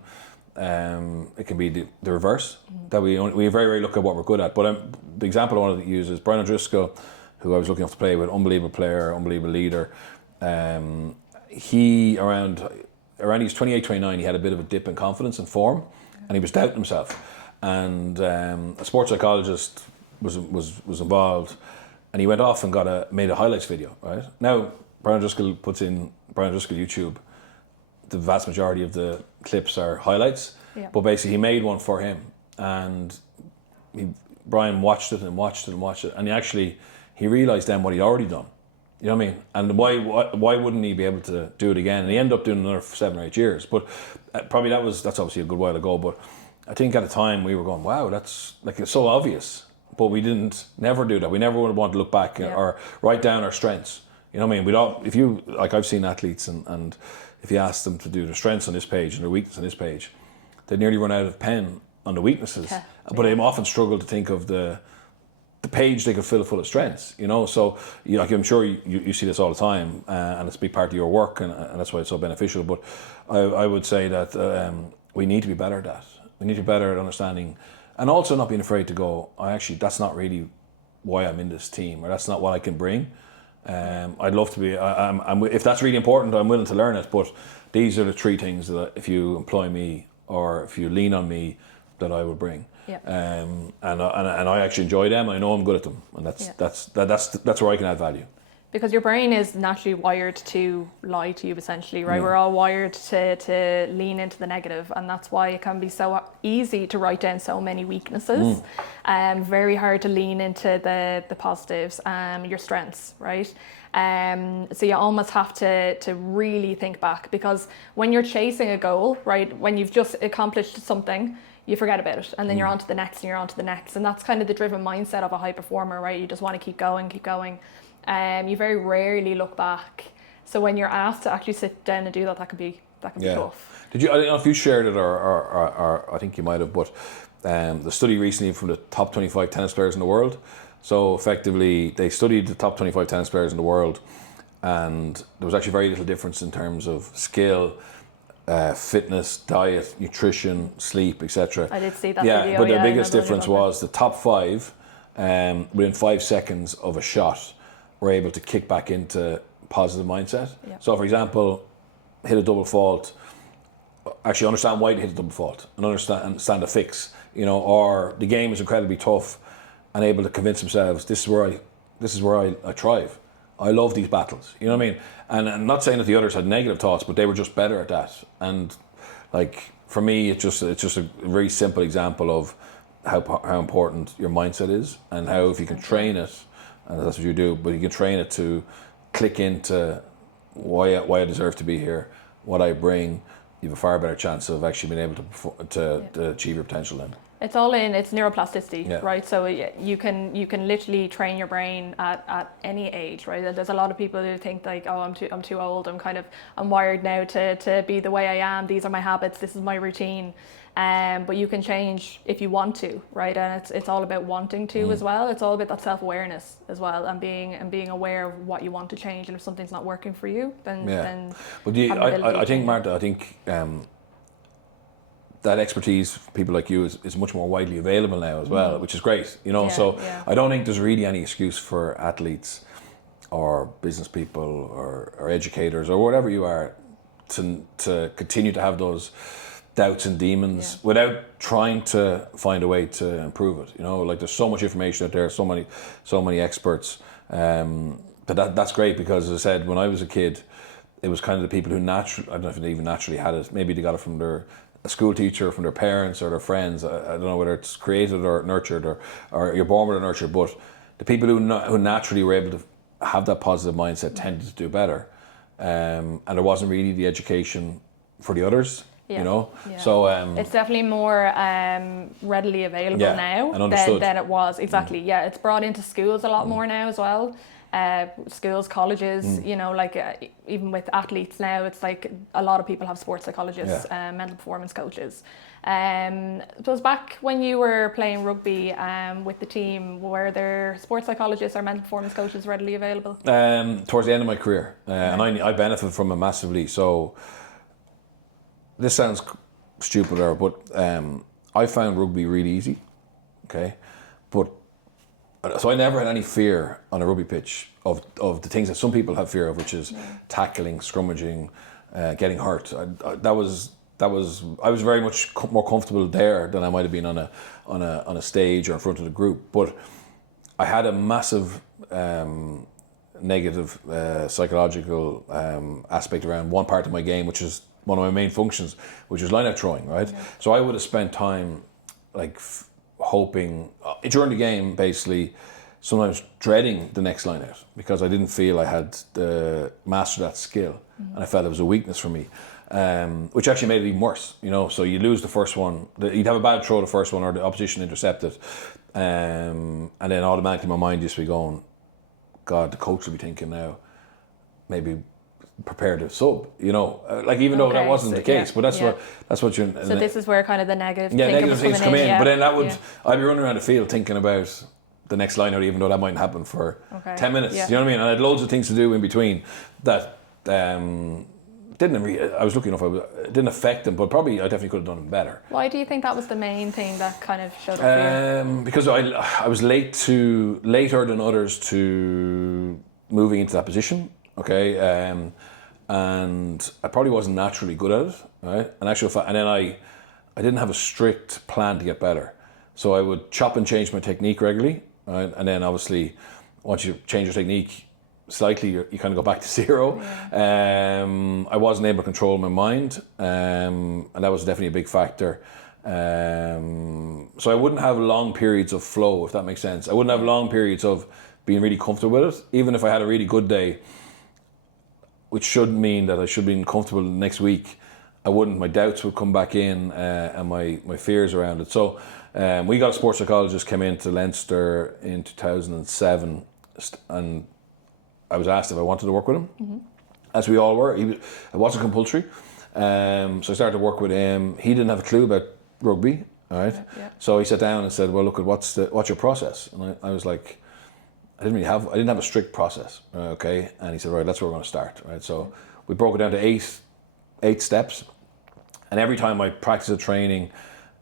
it can be the reverse, that we very rarely look at what we're good at. But the example I wanted to use is Bernard Jackman, who I was lucky enough to play with, unbelievable player, unbelievable leader. He around his 28, 29, he had a bit of a dip in confidence and form, and he was doubting himself. And a sports psychologist was involved, and he went off and made a highlights video. Right now, Bernard Jackman puts in Bernard Jackman YouTube. The vast majority of the clips are highlights, but basically he made one for him, and Brian watched it, and he realised then what he'd already done. You know what I mean? And why wouldn't he be able to do it again? And he ended up doing another 7 or 8 years. But probably that's obviously a good while ago. But I think at the time we were going, wow, that's like it's so obvious. But we never do that. We never would want to look back or write down our strengths. You know what I mean? If you like, I've seen athletes and if you ask them to do their strengths on this page and their weaknesses on this page, they nearly run out of pen on the weaknesses. But they often struggle to think of the page they could fill full of strengths. So like I'm sure you see this all the time, and it's a big part of your work, and that's why it's so beneficial. But I would say that we need to be better at that. We need to be better at understanding, and also not being afraid to go, that's not really why I'm in this team, or that's not what I can bring. I'd love to be. If that's really important, I'm willing to learn it. But these are the 3 things that if you employ me or if you lean on me, that I will bring. And I actually enjoy them. I know I'm good at them, and that's where I can add value. Because your brain is naturally wired to lie to you, essentially, right? We're all wired to lean into the negative, and that's why it can be so easy to write down so many weaknesses. Very hard to lean into the positives, your strengths, right? So you almost have to really think back, because when you're chasing a goal, right, when you've just accomplished something, you forget about it, and then you're on to the next, and you're on to the next. And that's kind of the driven mindset of a high performer, right? You just want to keep going. You very rarely look back. So when you're asked to actually sit down and do that, that can be tough. I don't know if you shared it or I think you might have, but the study recently from the top 25 tennis players in the world. So effectively, they studied the top 25 tennis players in the world, and there was actually very little difference in terms of skill, fitness, diet, nutrition, sleep, etc. I did see that video. But the biggest difference was the top 5, within 5 seconds of a shot, were able to kick back into positive mindset. So for example, hit a double fault, actually understand why to hit a double fault, and understand the fix, or the game is incredibly tough, and able to convince themselves this is where I thrive. I love these battles. You know what I mean? And I'm not saying that the others had negative thoughts, but they were just better at that. And like for me, it's just a very simple example of how important your mindset is, and how if you can train it, and that's what you do, but you can train it to click into why I deserve to be here, what I bring. You have a far better chance of actually being able to achieve your potential then. It's neuroplasticity, right? So you can literally train your brain at any age, right? There's a lot of people who think like, oh, I'm too old. I'm wired now to be the way I am. These are my habits. This is my routine. But you can change if you want to, right? And it's all about wanting to as well. It's all about that self-awareness as well, and being aware of what you want to change. And if something's not working for you, then But I think, Martha, that expertise for people like you is much more widely available now as well, which is great. You know, I don't think there's really any excuse for athletes or business people or educators or whatever you are to continue to have those doubts and demons without trying to find a way to improve it. You know, like there's so much information out there, so many experts. But that's great, because as I said, when I was a kid, it was kind of the people who I don't know if they even naturally had it. Maybe they got it from a school teacher, from their parents or their friends. I don't know whether it's created or nurtured or you're born with it or nurtured, but the people who naturally were able to have that positive mindset tended to do better. And there wasn't really the education for the others. You know, so it's definitely more readily available now than it was. Exactly. Yeah, it's brought into schools a lot more now as well. Schools, colleges, you know, like even with athletes now, it's like a lot of people have sports psychologists, mental performance coaches. So back when you were playing rugby with the team, were there sports psychologists or mental performance coaches readily available? Towards the end of my career, and I benefited from it massively. So this sounds stupid, but I found rugby really easy. Okay, so I never had any fear on a rugby pitch of the things that some people have fear of, which is tackling, scrummaging, getting hurt. I was very much more comfortable there than I might have been on a stage or in front of the group. But I had a massive negative psychological aspect around one part of my game, which is one of my main functions, which is line-out throwing, right? Yeah. So I would have spent time like hoping during the game, basically, sometimes dreading the next line-out, because I didn't feel I had mastered that skill, and I felt it was a weakness for me, which actually made it even worse. You know, so you lose the first one, you'd have a bad throw the first one, or the opposition intercepted, and then automatically my mind used to be going, God, the coach will be thinking now, maybe prepare to sub, you know, like even though that wasn't the case, but that's what you're. So this is where kind of the negative things come in. But then that would I'd be running around the field thinking about the next line out, even though that mightn't happen for 10 minutes. You know what I mean? And I had loads of things to do in between that didn't really, I was lucky enough, it didn't affect them, but probably I definitely could have done them better. Why do you think that was the main thing that kind of showed up for you? Because I was later than others to moving into that position. Okay, and I probably wasn't naturally good at it, right? And then I didn't have a strict plan to get better, so I would chop and change my technique regularly, right? And then obviously, once you change your technique slightly, you kind of go back to zero. I wasn't able to control my mind, and that was definitely a big factor. So I wouldn't have long periods of flow, if that makes sense. I wouldn't have long periods of being really comfortable with it, even if I had a really good day, which should mean that I should be comfortable next week. I wouldn't. My doubts would come back in, and my fears around it. So we got a sports psychologist came into Leinster in 2007, and I was asked if I wanted to work with him, as we all were. It wasn't compulsory, so I started to work with him. He didn't have a clue about rugby, all right? So he sat down and said, "Well, look, what's your process?" And I was like, I didn't have a strict process, okay? And he said, right, that's where we're going to start, right? So we broke it down to eight steps, and every time I practiced a training,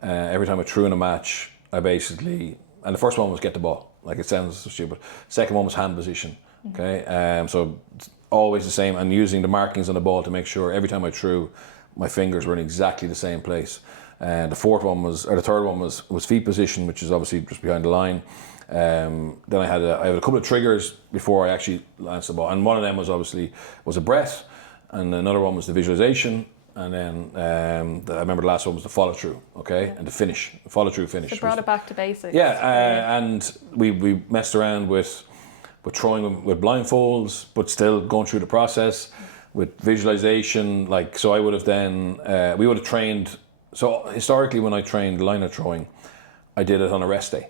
every time I threw in a match, I basically, and the first one was get the ball, like it sounds stupid. Second one was hand position, okay? So it's always the same, and using the markings on the ball to make sure every time I threw, my fingers were in exactly the same place. And the third one was feet position, which is obviously just behind the line. Then I had a couple of triggers before I actually launched the ball, and one of them was a breath, and another one was the visualization, and then I remember the last one was the follow through, okay, and the finish, the follow through finish. So brought it back to basics. Yeah, and we messed around with throwing with blindfolds, but still going through the process with visualization. Like, so I would have then we would have trained. So historically, when I trained line out throwing, I did it on a rest day,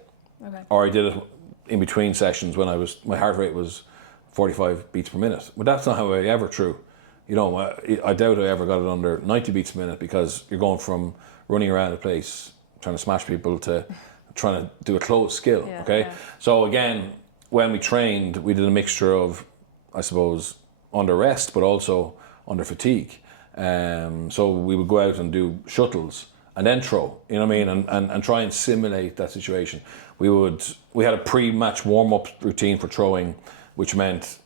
or I did it in between sessions when my heart rate was 45 beats per minute. But that's not how I ever threw. You know, I doubt I ever got it under 90 beats per minute, because you're going from running around the place trying to smash people to trying to do a closed skill. So again, when we trained, we did a mixture of, I suppose, under rest, but also under fatigue. So we would go out and do shuttles and then throw, you know what I mean, and try and simulate that situation. We had a pre-match warm-up routine for throwing, which meant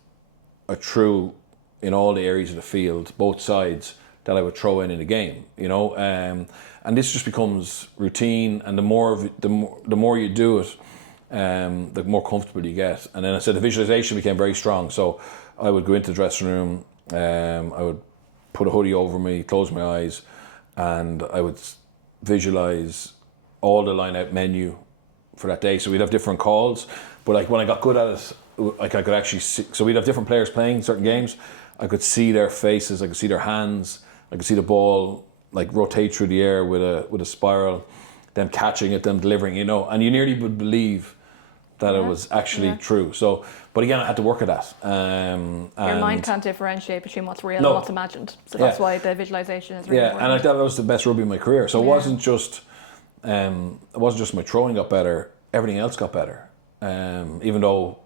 I threw in all the areas of the field, both sides, that I would throw in a game, you know. And this just becomes routine, and the more you do it, the more comfortable you get. And then I said the visualization became very strong. So I would go into the dressing room, I would put a hoodie over me, close my eyes, and I would visualize all the line out menu for that day. So we'd have different calls, but like when I got good at it, like I could actually see, so we'd have different players playing certain games. I could see their faces, I could see their hands, I could see the ball like rotate through the air with a spiral, them catching it, them delivering, you know, and you nearly would believe that it was actually true. So, but again, I had to work at that. Your mind can't differentiate between what's real and what's imagined. So that's why the visualization is really important. And I thought that was the best rugby in my career. So it wasn't just my throwing got better, everything else got better. Even though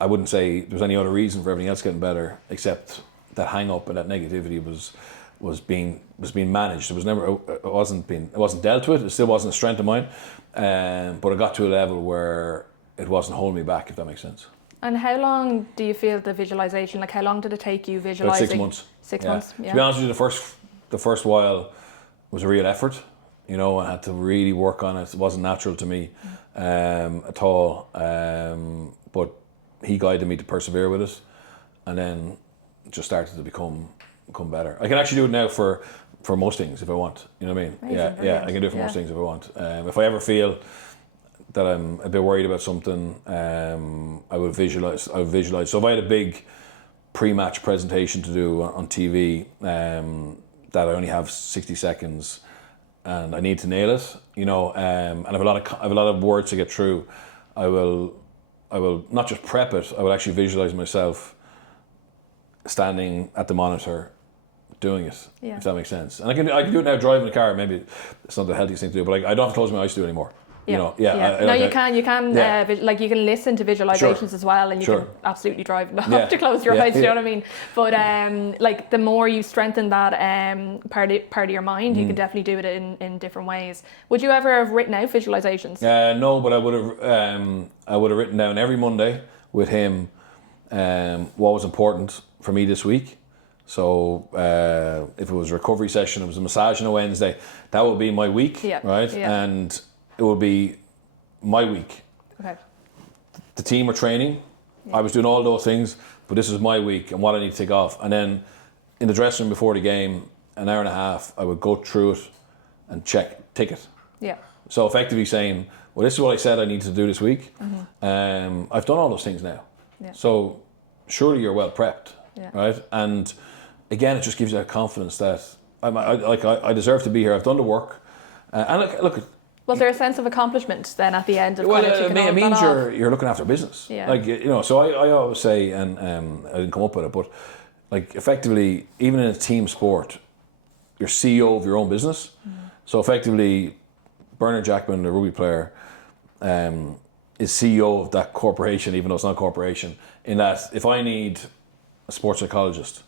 I wouldn't say there was any other reason for everything else getting better, except that hang up and that negativity was being managed. It wasn't dealt with. It still wasn't a strength of mine. But it got to a level where it wasn't holding me back, if that makes sense. And how long do you feel the visualization? Like, how long did it take you visualizing? About 6 months. 6 months. Yeah. To be honest with you, the first while was a real effort. You know, I had to really work on it. It wasn't natural to me at all. But he guided me to persevere with it, and then it just started to become better. I can actually do it now for most things if I want. You know what I mean? Amazing, yeah. I can do it for most things if I want. If I ever feel that I'm a bit worried about something, I would visualize. So if I had a big pre-match presentation to do on TV, that I only have 60 seconds, and I need to nail it, you know, and I have a lot of words to get through, I will not just prep it, I will actually visualize myself standing at the monitor doing it, if that makes sense. And I can do it now driving the car. Maybe it's not the healthiest thing to do, but I don't have to close my eyes to do it anymore. You know, you can like you can listen to visualizations as well, and you can absolutely drive and not have to close your eyes. You know what I mean? But like the more you strengthen that part of your mind, you can definitely do it in different ways. Would you ever have written out visualizations? No, but I would have written down every Monday with him what was important for me this week. So if it was a recovery session, it was a massage on a Wednesday, that would be my week, right? Yeah. And it would be my week. Okay. The team were training. Yeah. I was doing all those things, but this was my week and what I need to take off. And then in the dressing room before the game, an hour and a half, I would go through it and tick it. Yeah. So effectively saying, well, this is what I said I need to do this week. Mm-hmm. I've done all those things now. Yeah. So surely you're well prepped, right? And again, it just gives you that confidence that I deserve to be here. I've done the work. And look. Was there a sense of accomplishment then at the end of it means you're looking after business. Yeah. Like, you know, so I always say, and I didn't come up with it, but like effectively, even in a team sport, you're CEO of your own business. Mm. So effectively, Bernard Jackman, the rugby player, is CEO of that corporation, even though it's not a corporation. In that, if I need a sports psychologist,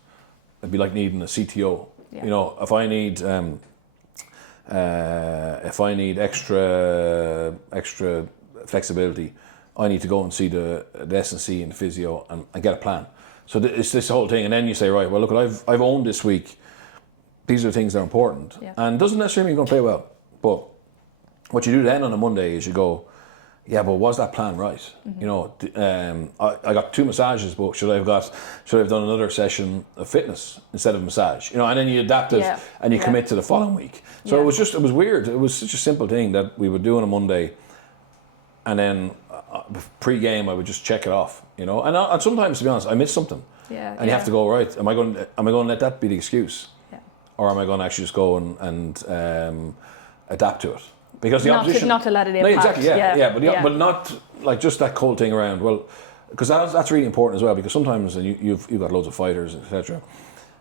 it'd be like needing a CTO. Yeah. You know, if I need extra flexibility, I need to go and see the S&C and the physio and get a plan. So it's this whole thing, and then you say, right, well, look, I've owned this week. These are the things that are important, and it doesn't necessarily mean you're going to play well. But what you do then on a Monday is you go, yeah, but was that plan right? You know, I got 2 massages, but should I have done another session of fitness instead of massage? You know, and then you adapt it and you commit to the following week. So it was weird. It was such a simple thing that we would do on a Monday, and then pre-game I would just check it off. You know, and sometimes, to be honest, I miss something. Yeah. And you have to go, right, am I going to let that be the excuse? Yeah. Or am I going to actually just go and adapt to it? Because the opposition... Not to let it impact. No, exactly, but not like just that cold thing around, well, because that's really important as well, because sometimes, and you've got loads of fighters, etc.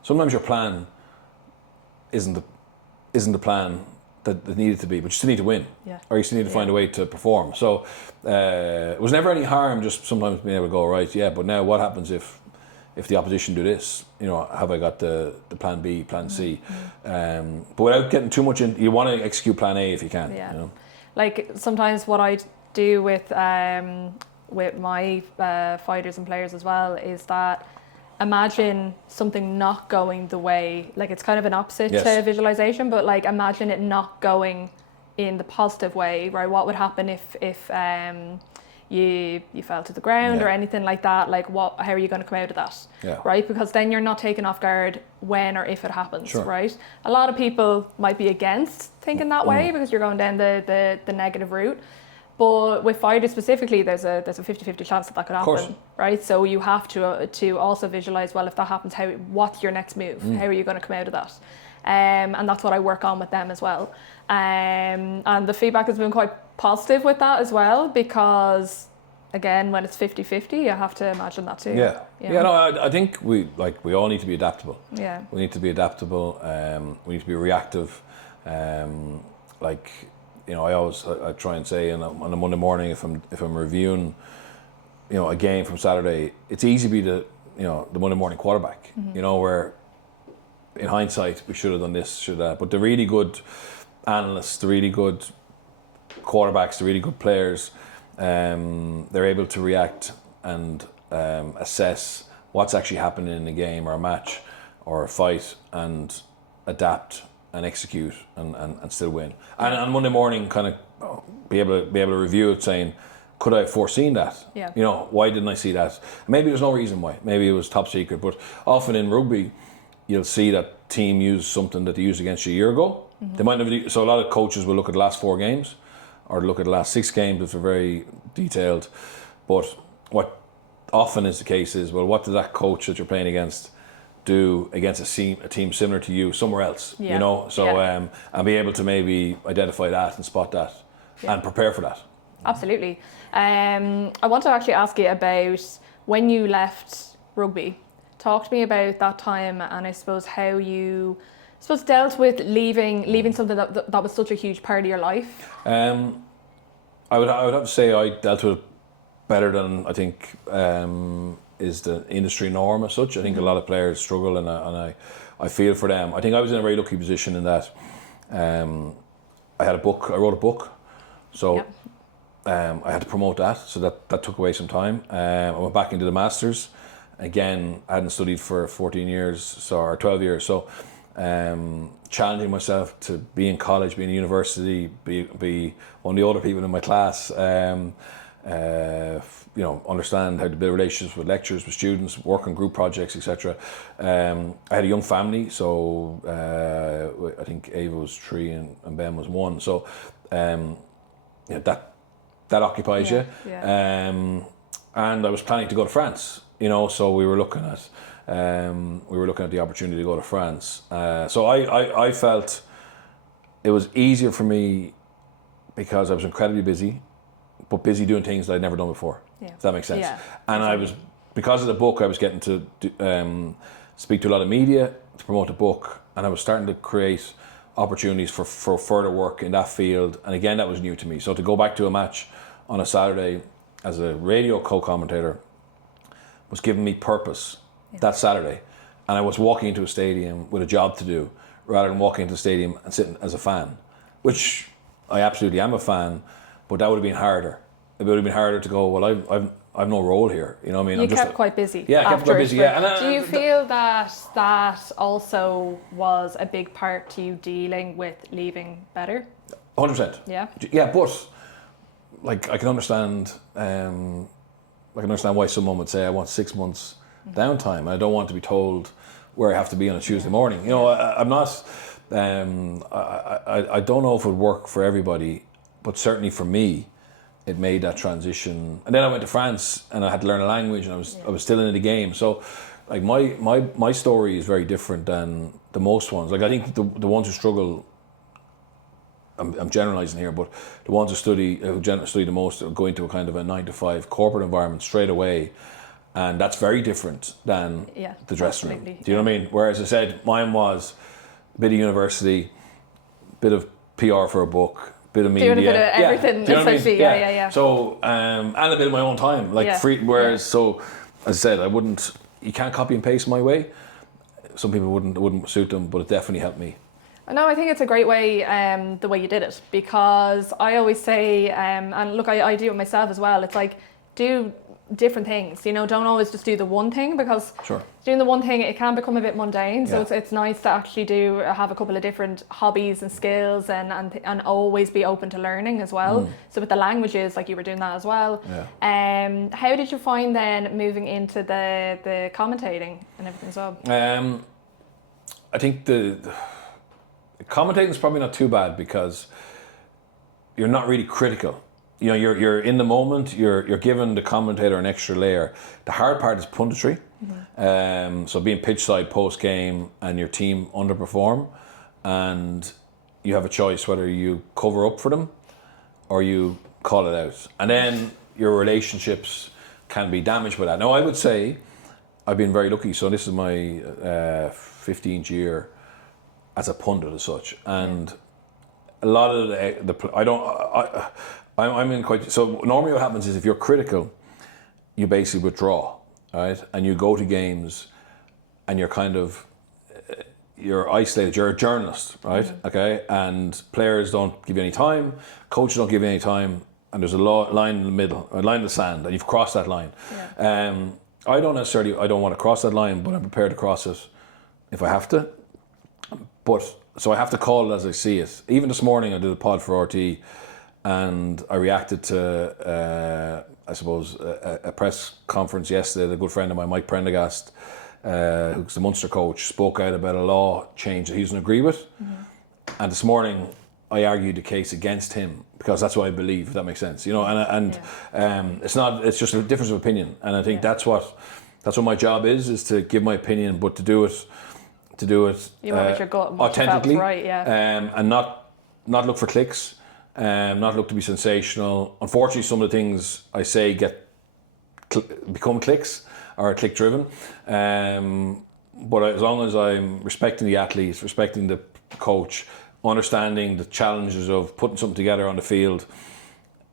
Sometimes your plan isn't the plan that it needed to be, but you still need to win, or you still need to find a way to perform. So it was never any harm just sometimes being able to go, right, but now what happens if the opposition do this? You know, have I got the plan B, plan C? But without getting too much in, you want to execute plan A if you can. Yeah. You know? Like sometimes what I do with my fighters and players as well is that imagine something not going the way, like it's kind of an opposite to visualization, but like imagine it not going in the positive way, right? What would happen if you fell to the ground or anything like that? Like how are you going to come out of that, right? Because then you're not taken off guard when or if it happens, right? A lot of people might be against thinking that way because you're going down the negative route. But with fighters specifically, there's a 50-50 chance that could happen, right? So you have to also visualize, well, if that happens, what's your next move? How are you going to come out of that? And that's what I work on with them as well. And the feedback has been quite positive with that as well, because again, when it's 50-50, you have to imagine that too. I think we all need to be adaptable. We need to be adaptable. We need to be reactive. You know, I try and say on a Monday morning, if I'm reviewing, you know, a game from Saturday, it's easy to be the Monday morning quarterback. You know, where in hindsight we should have done this, but the really good analysts, the really good quarterbacks, the really good players, they're able to react and assess what's actually happening in a game or a match or a fight and adapt and execute and still win. And on Monday morning, kind of be able to review it, saying, could I have foreseen that? You know, why didn't I see that? Maybe there's no reason why. Maybe it was top secret. But often in rugby, you'll see that team use something that they used against you a year ago. They might have. So a lot of coaches will look at the last 4 games, or look at the last 6 games if they're very detailed. But what often is the case is, well, what did that coach that you're playing against do against a team similar to you somewhere else? You know, so and be able to maybe identify that and spot that and prepare for that. Absolutely. I want to actually ask you about when you left rugby. Talk to me about that time, and I suppose how you dealt with leaving something that was such a huge part of your life. I would have to say I dealt with it better than I think is the industry norm as such. I think a lot of players struggle, and I feel for them. I think I was in a very lucky position in that I wrote a book, so I had to promote that, so that took away some time. I went back into the Masters. Again, I hadn't studied for 14 years, or 12 years, so challenging myself to be in college, be in university, be one of the older people in my class, you know, understand how to build relationships with lecturers, with students, work on group projects, etc. I had a young family, so I think Ava was 3 and Ben was 1, so yeah, that occupies you. And I was planning to go to France, you know, so we were looking at the opportunity to go to France. So I felt it was easier for me because I was incredibly busy, but busy doing things that I'd never done before. Does that make sense? And I was, because of the book, I was getting to speak to a lot of media to promote the book, and I was starting to create opportunities for further work in that field. And again, that was new to me. So to go back to a match on a Saturday as a radio co-commentator was giving me purpose that Saturday. And I was walking into a stadium with a job to do rather than walking into the stadium and sitting as a fan, which I absolutely am a fan, but that would have been harder. It would have been harder to go, well, I've no role here. You know what I mean? You kept quite busy. Yeah, I kept quite busy. Yeah. And do you feel that also was a big part to you dealing with leaving better? 100%. Yeah. Yeah, but like I can understand why someone would say I want 6 months downtime. I don't want to be told where I have to be on a Tuesday morning. You know, I'm not. I don't know if it would work for everybody, but certainly for me, it made that transition. And then I went to France and I had to learn a language, and I was still in the game. So, like my story is very different than the most ones. Like I think the ones who struggle. I'm generalising here, but the ones who study the most go into a kind of a 9-to-5 corporate environment straight away, and that's very different than the dressing room. Do you know what I mean? Whereas I said mine was a bit of university, bit of PR for a book, bit of media, doing a bit of everything. Do you know what I mean? Yeah. So and a bit of my own time, like free. Whereas so, as I said, I wouldn't. You can't copy and paste my way. Some people wouldn't suit them, but it definitely helped me. No, I think it's a great way, the way you did it, because I always say, and look, I do it myself as well. It's like, do different things, you know, don't always just do the one thing, because doing the one thing, it can become a bit mundane. So it's nice to actually have a couple of different hobbies and skills, and always be open to learning as well. So with the languages, like you were doing that as well. How did you find then moving into the commentating and everything as well? I think the commentating is probably not too bad because you're not really critical. You know, you're in the moment. You're giving the commentator an extra layer. The hard part is punditry. So being pitch side post game and your team underperform, and you have a choice whether you cover up for them or you call it out, and then your relationships can be damaged by that. Now, I would say I've been very lucky. So this is my 15th year as a pundit as such, and a lot of I'm in quite. So normally what happens is if you're critical, you basically withdraw, right, and you go to games, and you're isolated. You're a journalist, right? Okay, and players don't give you any time, coaches don't give you any time, and there's a line in the middle, a line in the sand, and you've crossed that line. I don't want to cross that line, but I'm prepared to cross it if I have to. But so I have to call it as I see it. Even this morning I did a pod for RT, and I reacted to I suppose a press conference yesterday. A good friend of mine, Mike Prendergast, who's the Munster coach, spoke out about a law change that he doesn't agree with. And this morning I argued the case against him because that's what I believe, if that makes sense. You know, it's just a difference of opinion, and I think that's what my job is to give my opinion, but to do it You went with your gut, authentically, right? And not look for clicks, not look to be sensational. Unfortunately, some of the things I say become clicks or click driven. But as long as I'm respecting the athletes, respecting the coach, understanding the challenges of putting something together on the field,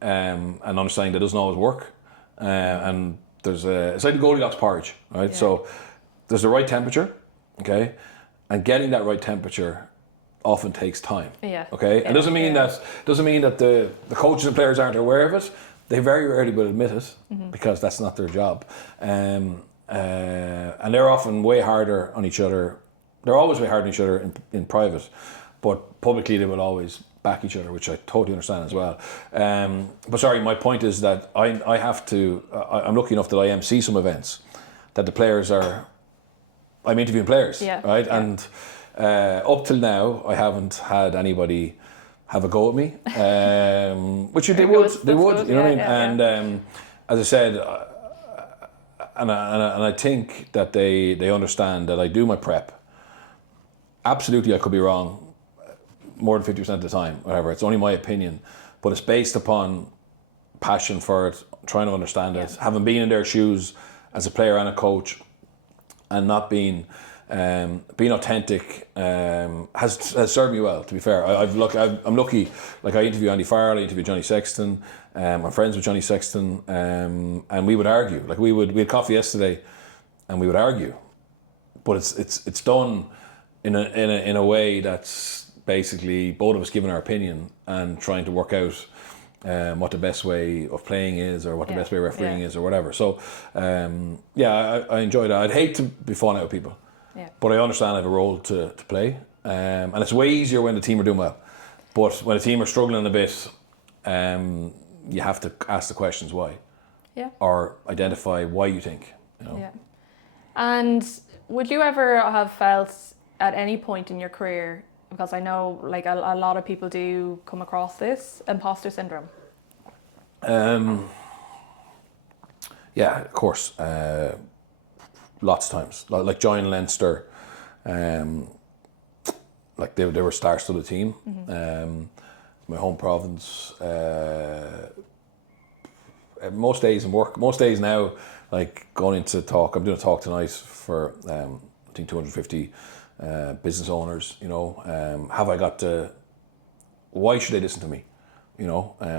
and understanding that doesn't always work, and it's like the Goldilocks porridge, right? So there's the right temperature, okay, and getting that right temperature often takes time. Okay, and doesn't mean that the coaches and players aren't aware of it. They very rarely will admit it because that's not their job, and they're often way harder on each other. They're always way harder on each other in private, but publicly they will always back each other, which I totally understand as well. But sorry, my point is that I have to. I'm lucky enough that I MC some events that the players are. I'm interviewing players, right? Yeah. And up till now, I haven't had anybody have a go at me, which they would, you know what I mean? And as I said, and I think that they understand that I do my prep. Absolutely, I could be wrong more than 50% of the time, whatever. It's only my opinion, but it's based upon passion for it, trying to understand it, having been in their shoes as a player and a coach, and not being authentic has served me well. To be fair, I'm lucky. Like I interview Andy Farrell, I interview Johnny Sexton. I'm friends with Johnny Sexton, and we would argue. Like we had coffee yesterday, and we would argue, but it's done in a way that's basically both of us giving our opinion and trying to work out what the best way of playing is, or what the best way of refereeing is, or whatever. So I enjoy that. I'd hate to be falling out with people, but I understand I have a role to play, and it's way easier when the team are doing well. But when the team are struggling a bit, you have to ask the questions why. Yeah. Or identify why you think. Yeah. And would you ever have felt at any point in your career, because I know like a lot of people do come across this, imposter syndrome? Yeah, of course. Lots of times. Like joining Leinster, like they were stars to the team. My home province. Most days in work, most days now, like going into talk, I'm doing a talk tonight for I think 250 business owners. Have I got to? Why should they listen to me?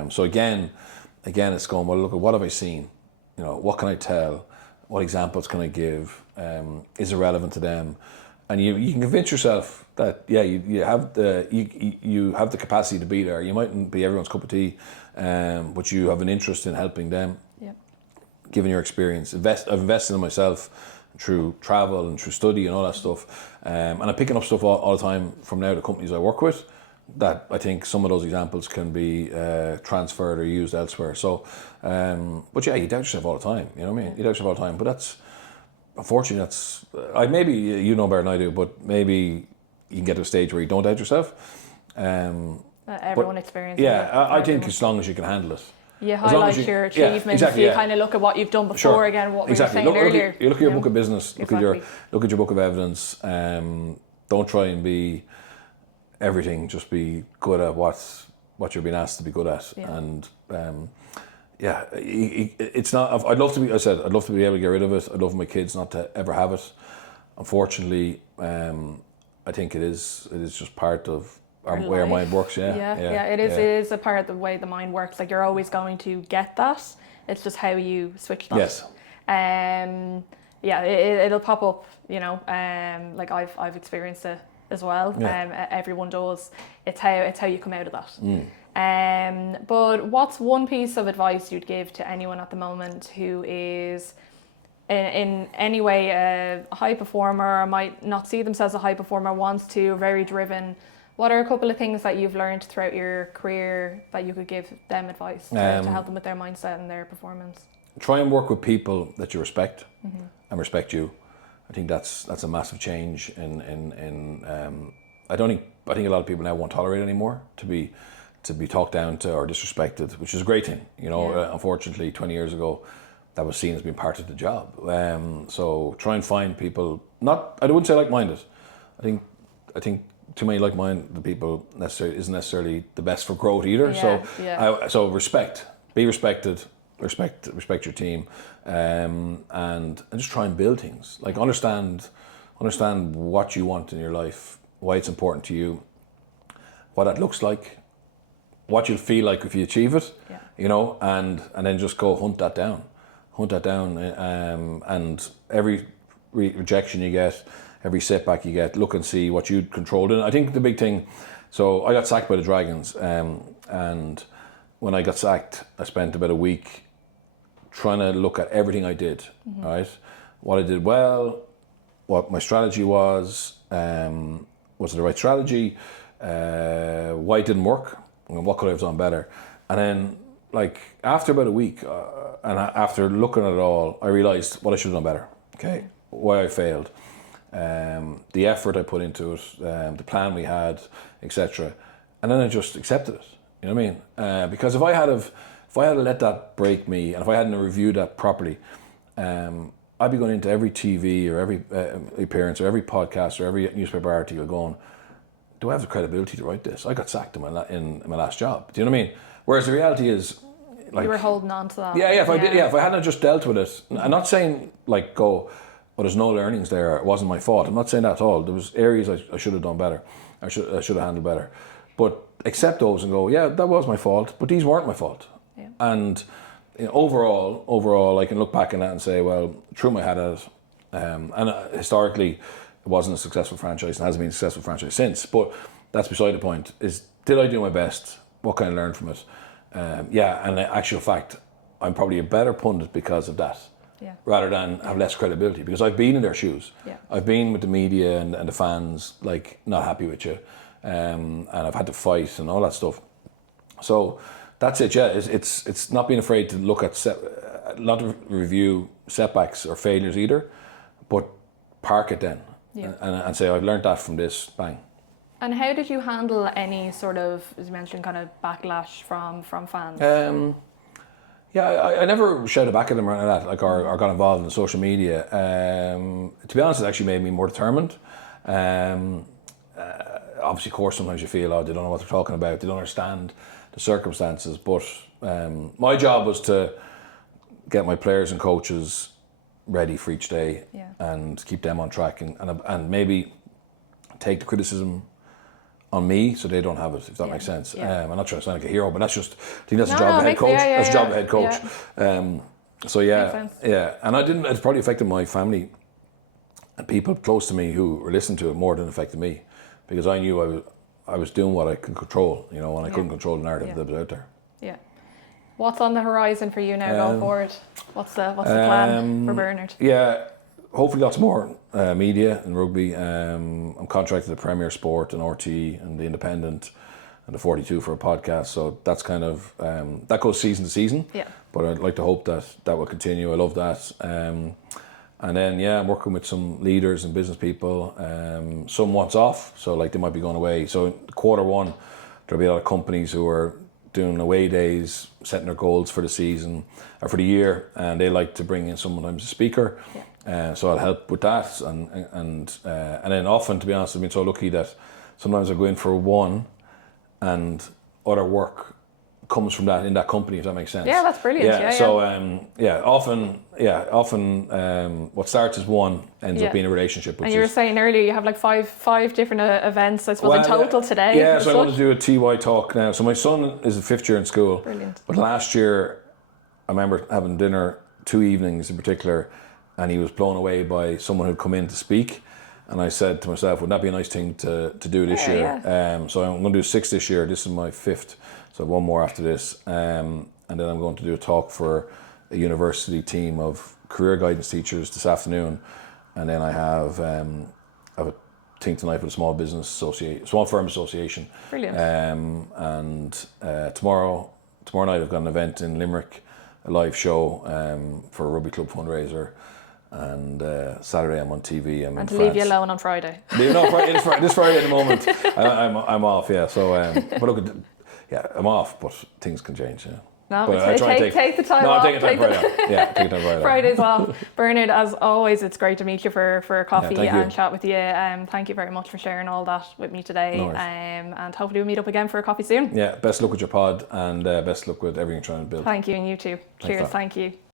So again, it's going, well, look at what have I seen? What can I tell? What examples can I give? Is it relevant to them? And you can convince yourself that you have the capacity to be there. You mightn't be everyone's cup of tea, but you have an interest in helping them. Yep. Given your experience, I've invested in myself through travel and through study and all that stuff, and I'm picking up stuff all the time from now the companies I work with, that I think some of those examples can be transferred or used elsewhere. So, but yeah, you doubt yourself all the time. You know what I mean? You doubt yourself all the time. But that's, unfortunately, maybe you know better than I do, but maybe you can get to a stage where you don't doubt yourself. Everyone experiences it. Yeah, I think as long as you can handle it. You highlight your achievements. Yeah, exactly, you kind of look at what you've done before again. What we were saying earlier. You look at your book of business. Exactly. Look at your book of evidence. Don't try and be everything. Just be good at what you're being asked to be good at. Yeah. And it's not. I'd love to be. I said I'd love to be able to get rid of it. I'd love my kids not to ever have it. Unfortunately, I think it is just part of the way our mind works. It is a part of the way the mind works. Like you're always going to get that. It's just how you switch that. Yes. It'll pop up. Like I've experienced it as well. Yeah. Everyone does. It's how you come out of that. But what's one piece of advice you'd give to anyone at the moment who is in any way a high performer, or might not see themselves as a high performer, wants to, very driven? What are a couple of things that you've learned throughout your career that you could give them advice to help them with their mindset and their performance? Try and work with people that you respect and respect you. I think that's a massive change I think a lot of people now won't tolerate anymore to be talked down to or disrespected, which is a great thing. Unfortunately 20 years ago that was seen as being part of the job. So try and find people, I wouldn't say like-minded. I think too many like-minded people isn't necessarily the best for growth either. So respect, be respected, respect your team, and just try and build things. Like understand what you want in your life, why it's important to you, what that looks like, what you'll feel like if you achieve it. And then just go hunt that down, and every rejection you get, every setback you get, look and see what you controlled. And I think the big thing, so I got sacked by the Dragons, and when I got sacked, I spent about a week trying to look at everything I did, right? What I did well, what my strategy was it the right strategy, why it didn't work, and what could I have done better. And then, like, after about a week, and after looking at it all, I realised what I should have done better, okay? Why I failed, the effort I put into it, the plan we had, etc. And then I just accepted it, you know what I mean? Because if I had let that break me, and if I hadn't reviewed that properly, I'd be going into every TV or every appearance or every podcast or every newspaper article going, do I have the credibility to write this? I got sacked in my last job. Do you know what I mean? Whereas the reality is, like, you were holding on to that. If I hadn't just dealt with it, I'm not saying like there's no learnings there. It wasn't my fault. I'm not saying that at all. There was areas I should have done better. I should have handled better. But accept those and go, yeah, that was my fault, but these weren't my fault. Yeah. And overall, I can look back on that and say, well, threw my hat at it. And historically, it wasn't a successful franchise and hasn't been a successful franchise since. But that's beside the point. Is, did I do my best? What can I learn from it? And in actual fact, I'm probably a better pundit because of that. Yeah. Rather than have less credibility, because I've been in their shoes. Yeah. I've been with the media and the fans, like, not happy with you, and I've had to fight and all that stuff. So That's it. Yeah, it's not being afraid to look at not to review setbacks or failures either, but park it then and say I've learned that from this. Bang. And how did you handle any sort of, as you mentioned, kind of backlash from fans? I never shouted back at them or anything like that, or got involved in social media. To be honest, it actually made me more determined. Obviously, of course, sometimes you feel, they don't know what they're talking about, they don't understand the circumstances. But my job was to get my players and coaches ready for each day and keep them on track, and maybe take the criticism on me so they don't have it, if that makes sense. I'm not trying to sound like a hero, but that's just, I think that's the job of head coach. That's the job of head coach. And it probably affected my family and people close to me who were listening to it more than it affected me, because I knew I was doing what I could control, and I couldn't control the narrative that was out there. Yeah. What's on the horizon for you now going forward? What's the plan for Bernard? Yeah, hopefully lots more media and rugby. I'm contracted to Premier Sport and RT and the Independent and the 42 for a podcast. So that's kind of, that goes season to season. Yeah. But I'd like to hope that will continue. I love that. And then, I'm working with some leaders and business people. Some once off, so like they might be going away. So in Q1, there'll be a lot of companies who are doing away days, setting their goals for the season or for the year, and they like to bring in sometimes a speaker. So I'll help with that, and then often, to be honest, I've been so lucky that sometimes I go in for one, and other work comes from that in that company, if that makes sense. Yeah, that's brilliant. So often what starts as one ends up being a relationship. And you were saying earlier you have like five different events, I suppose, in total today. Yeah, so I want to do a TY talk now. So my son is a 5th year in school. Brilliant. But last year, I remember having dinner 2 evenings in particular, and he was blown away by someone who'd come in to speak. And I said to myself, wouldn't that be a nice thing to do this year? So I'm going to do 6 this year. This is my 5th. So one more after this. And then I'm going to do a talk for a university team of career guidance teachers this afternoon. And then I have a thing tonight with a small firm association. Brilliant. And tomorrow night I've got an event in Limerick, a live show for a rugby club fundraiser. And Saturday I'm on TV. I'm in to leave you alone on Friday. This Friday at the moment I'm off. So but look, I'm off, but things can change. No, but take the time off. Take the time Friday. Friday's off. Bernard, as always, it's great to meet you for a coffee and chat with you. Thank you very much for sharing all that with me today. No and hopefully we'll meet up again for a coffee soon. Yeah, best luck with your pod, and best luck with everything you're trying to build. Thank you, and you too. Cheers, thank you.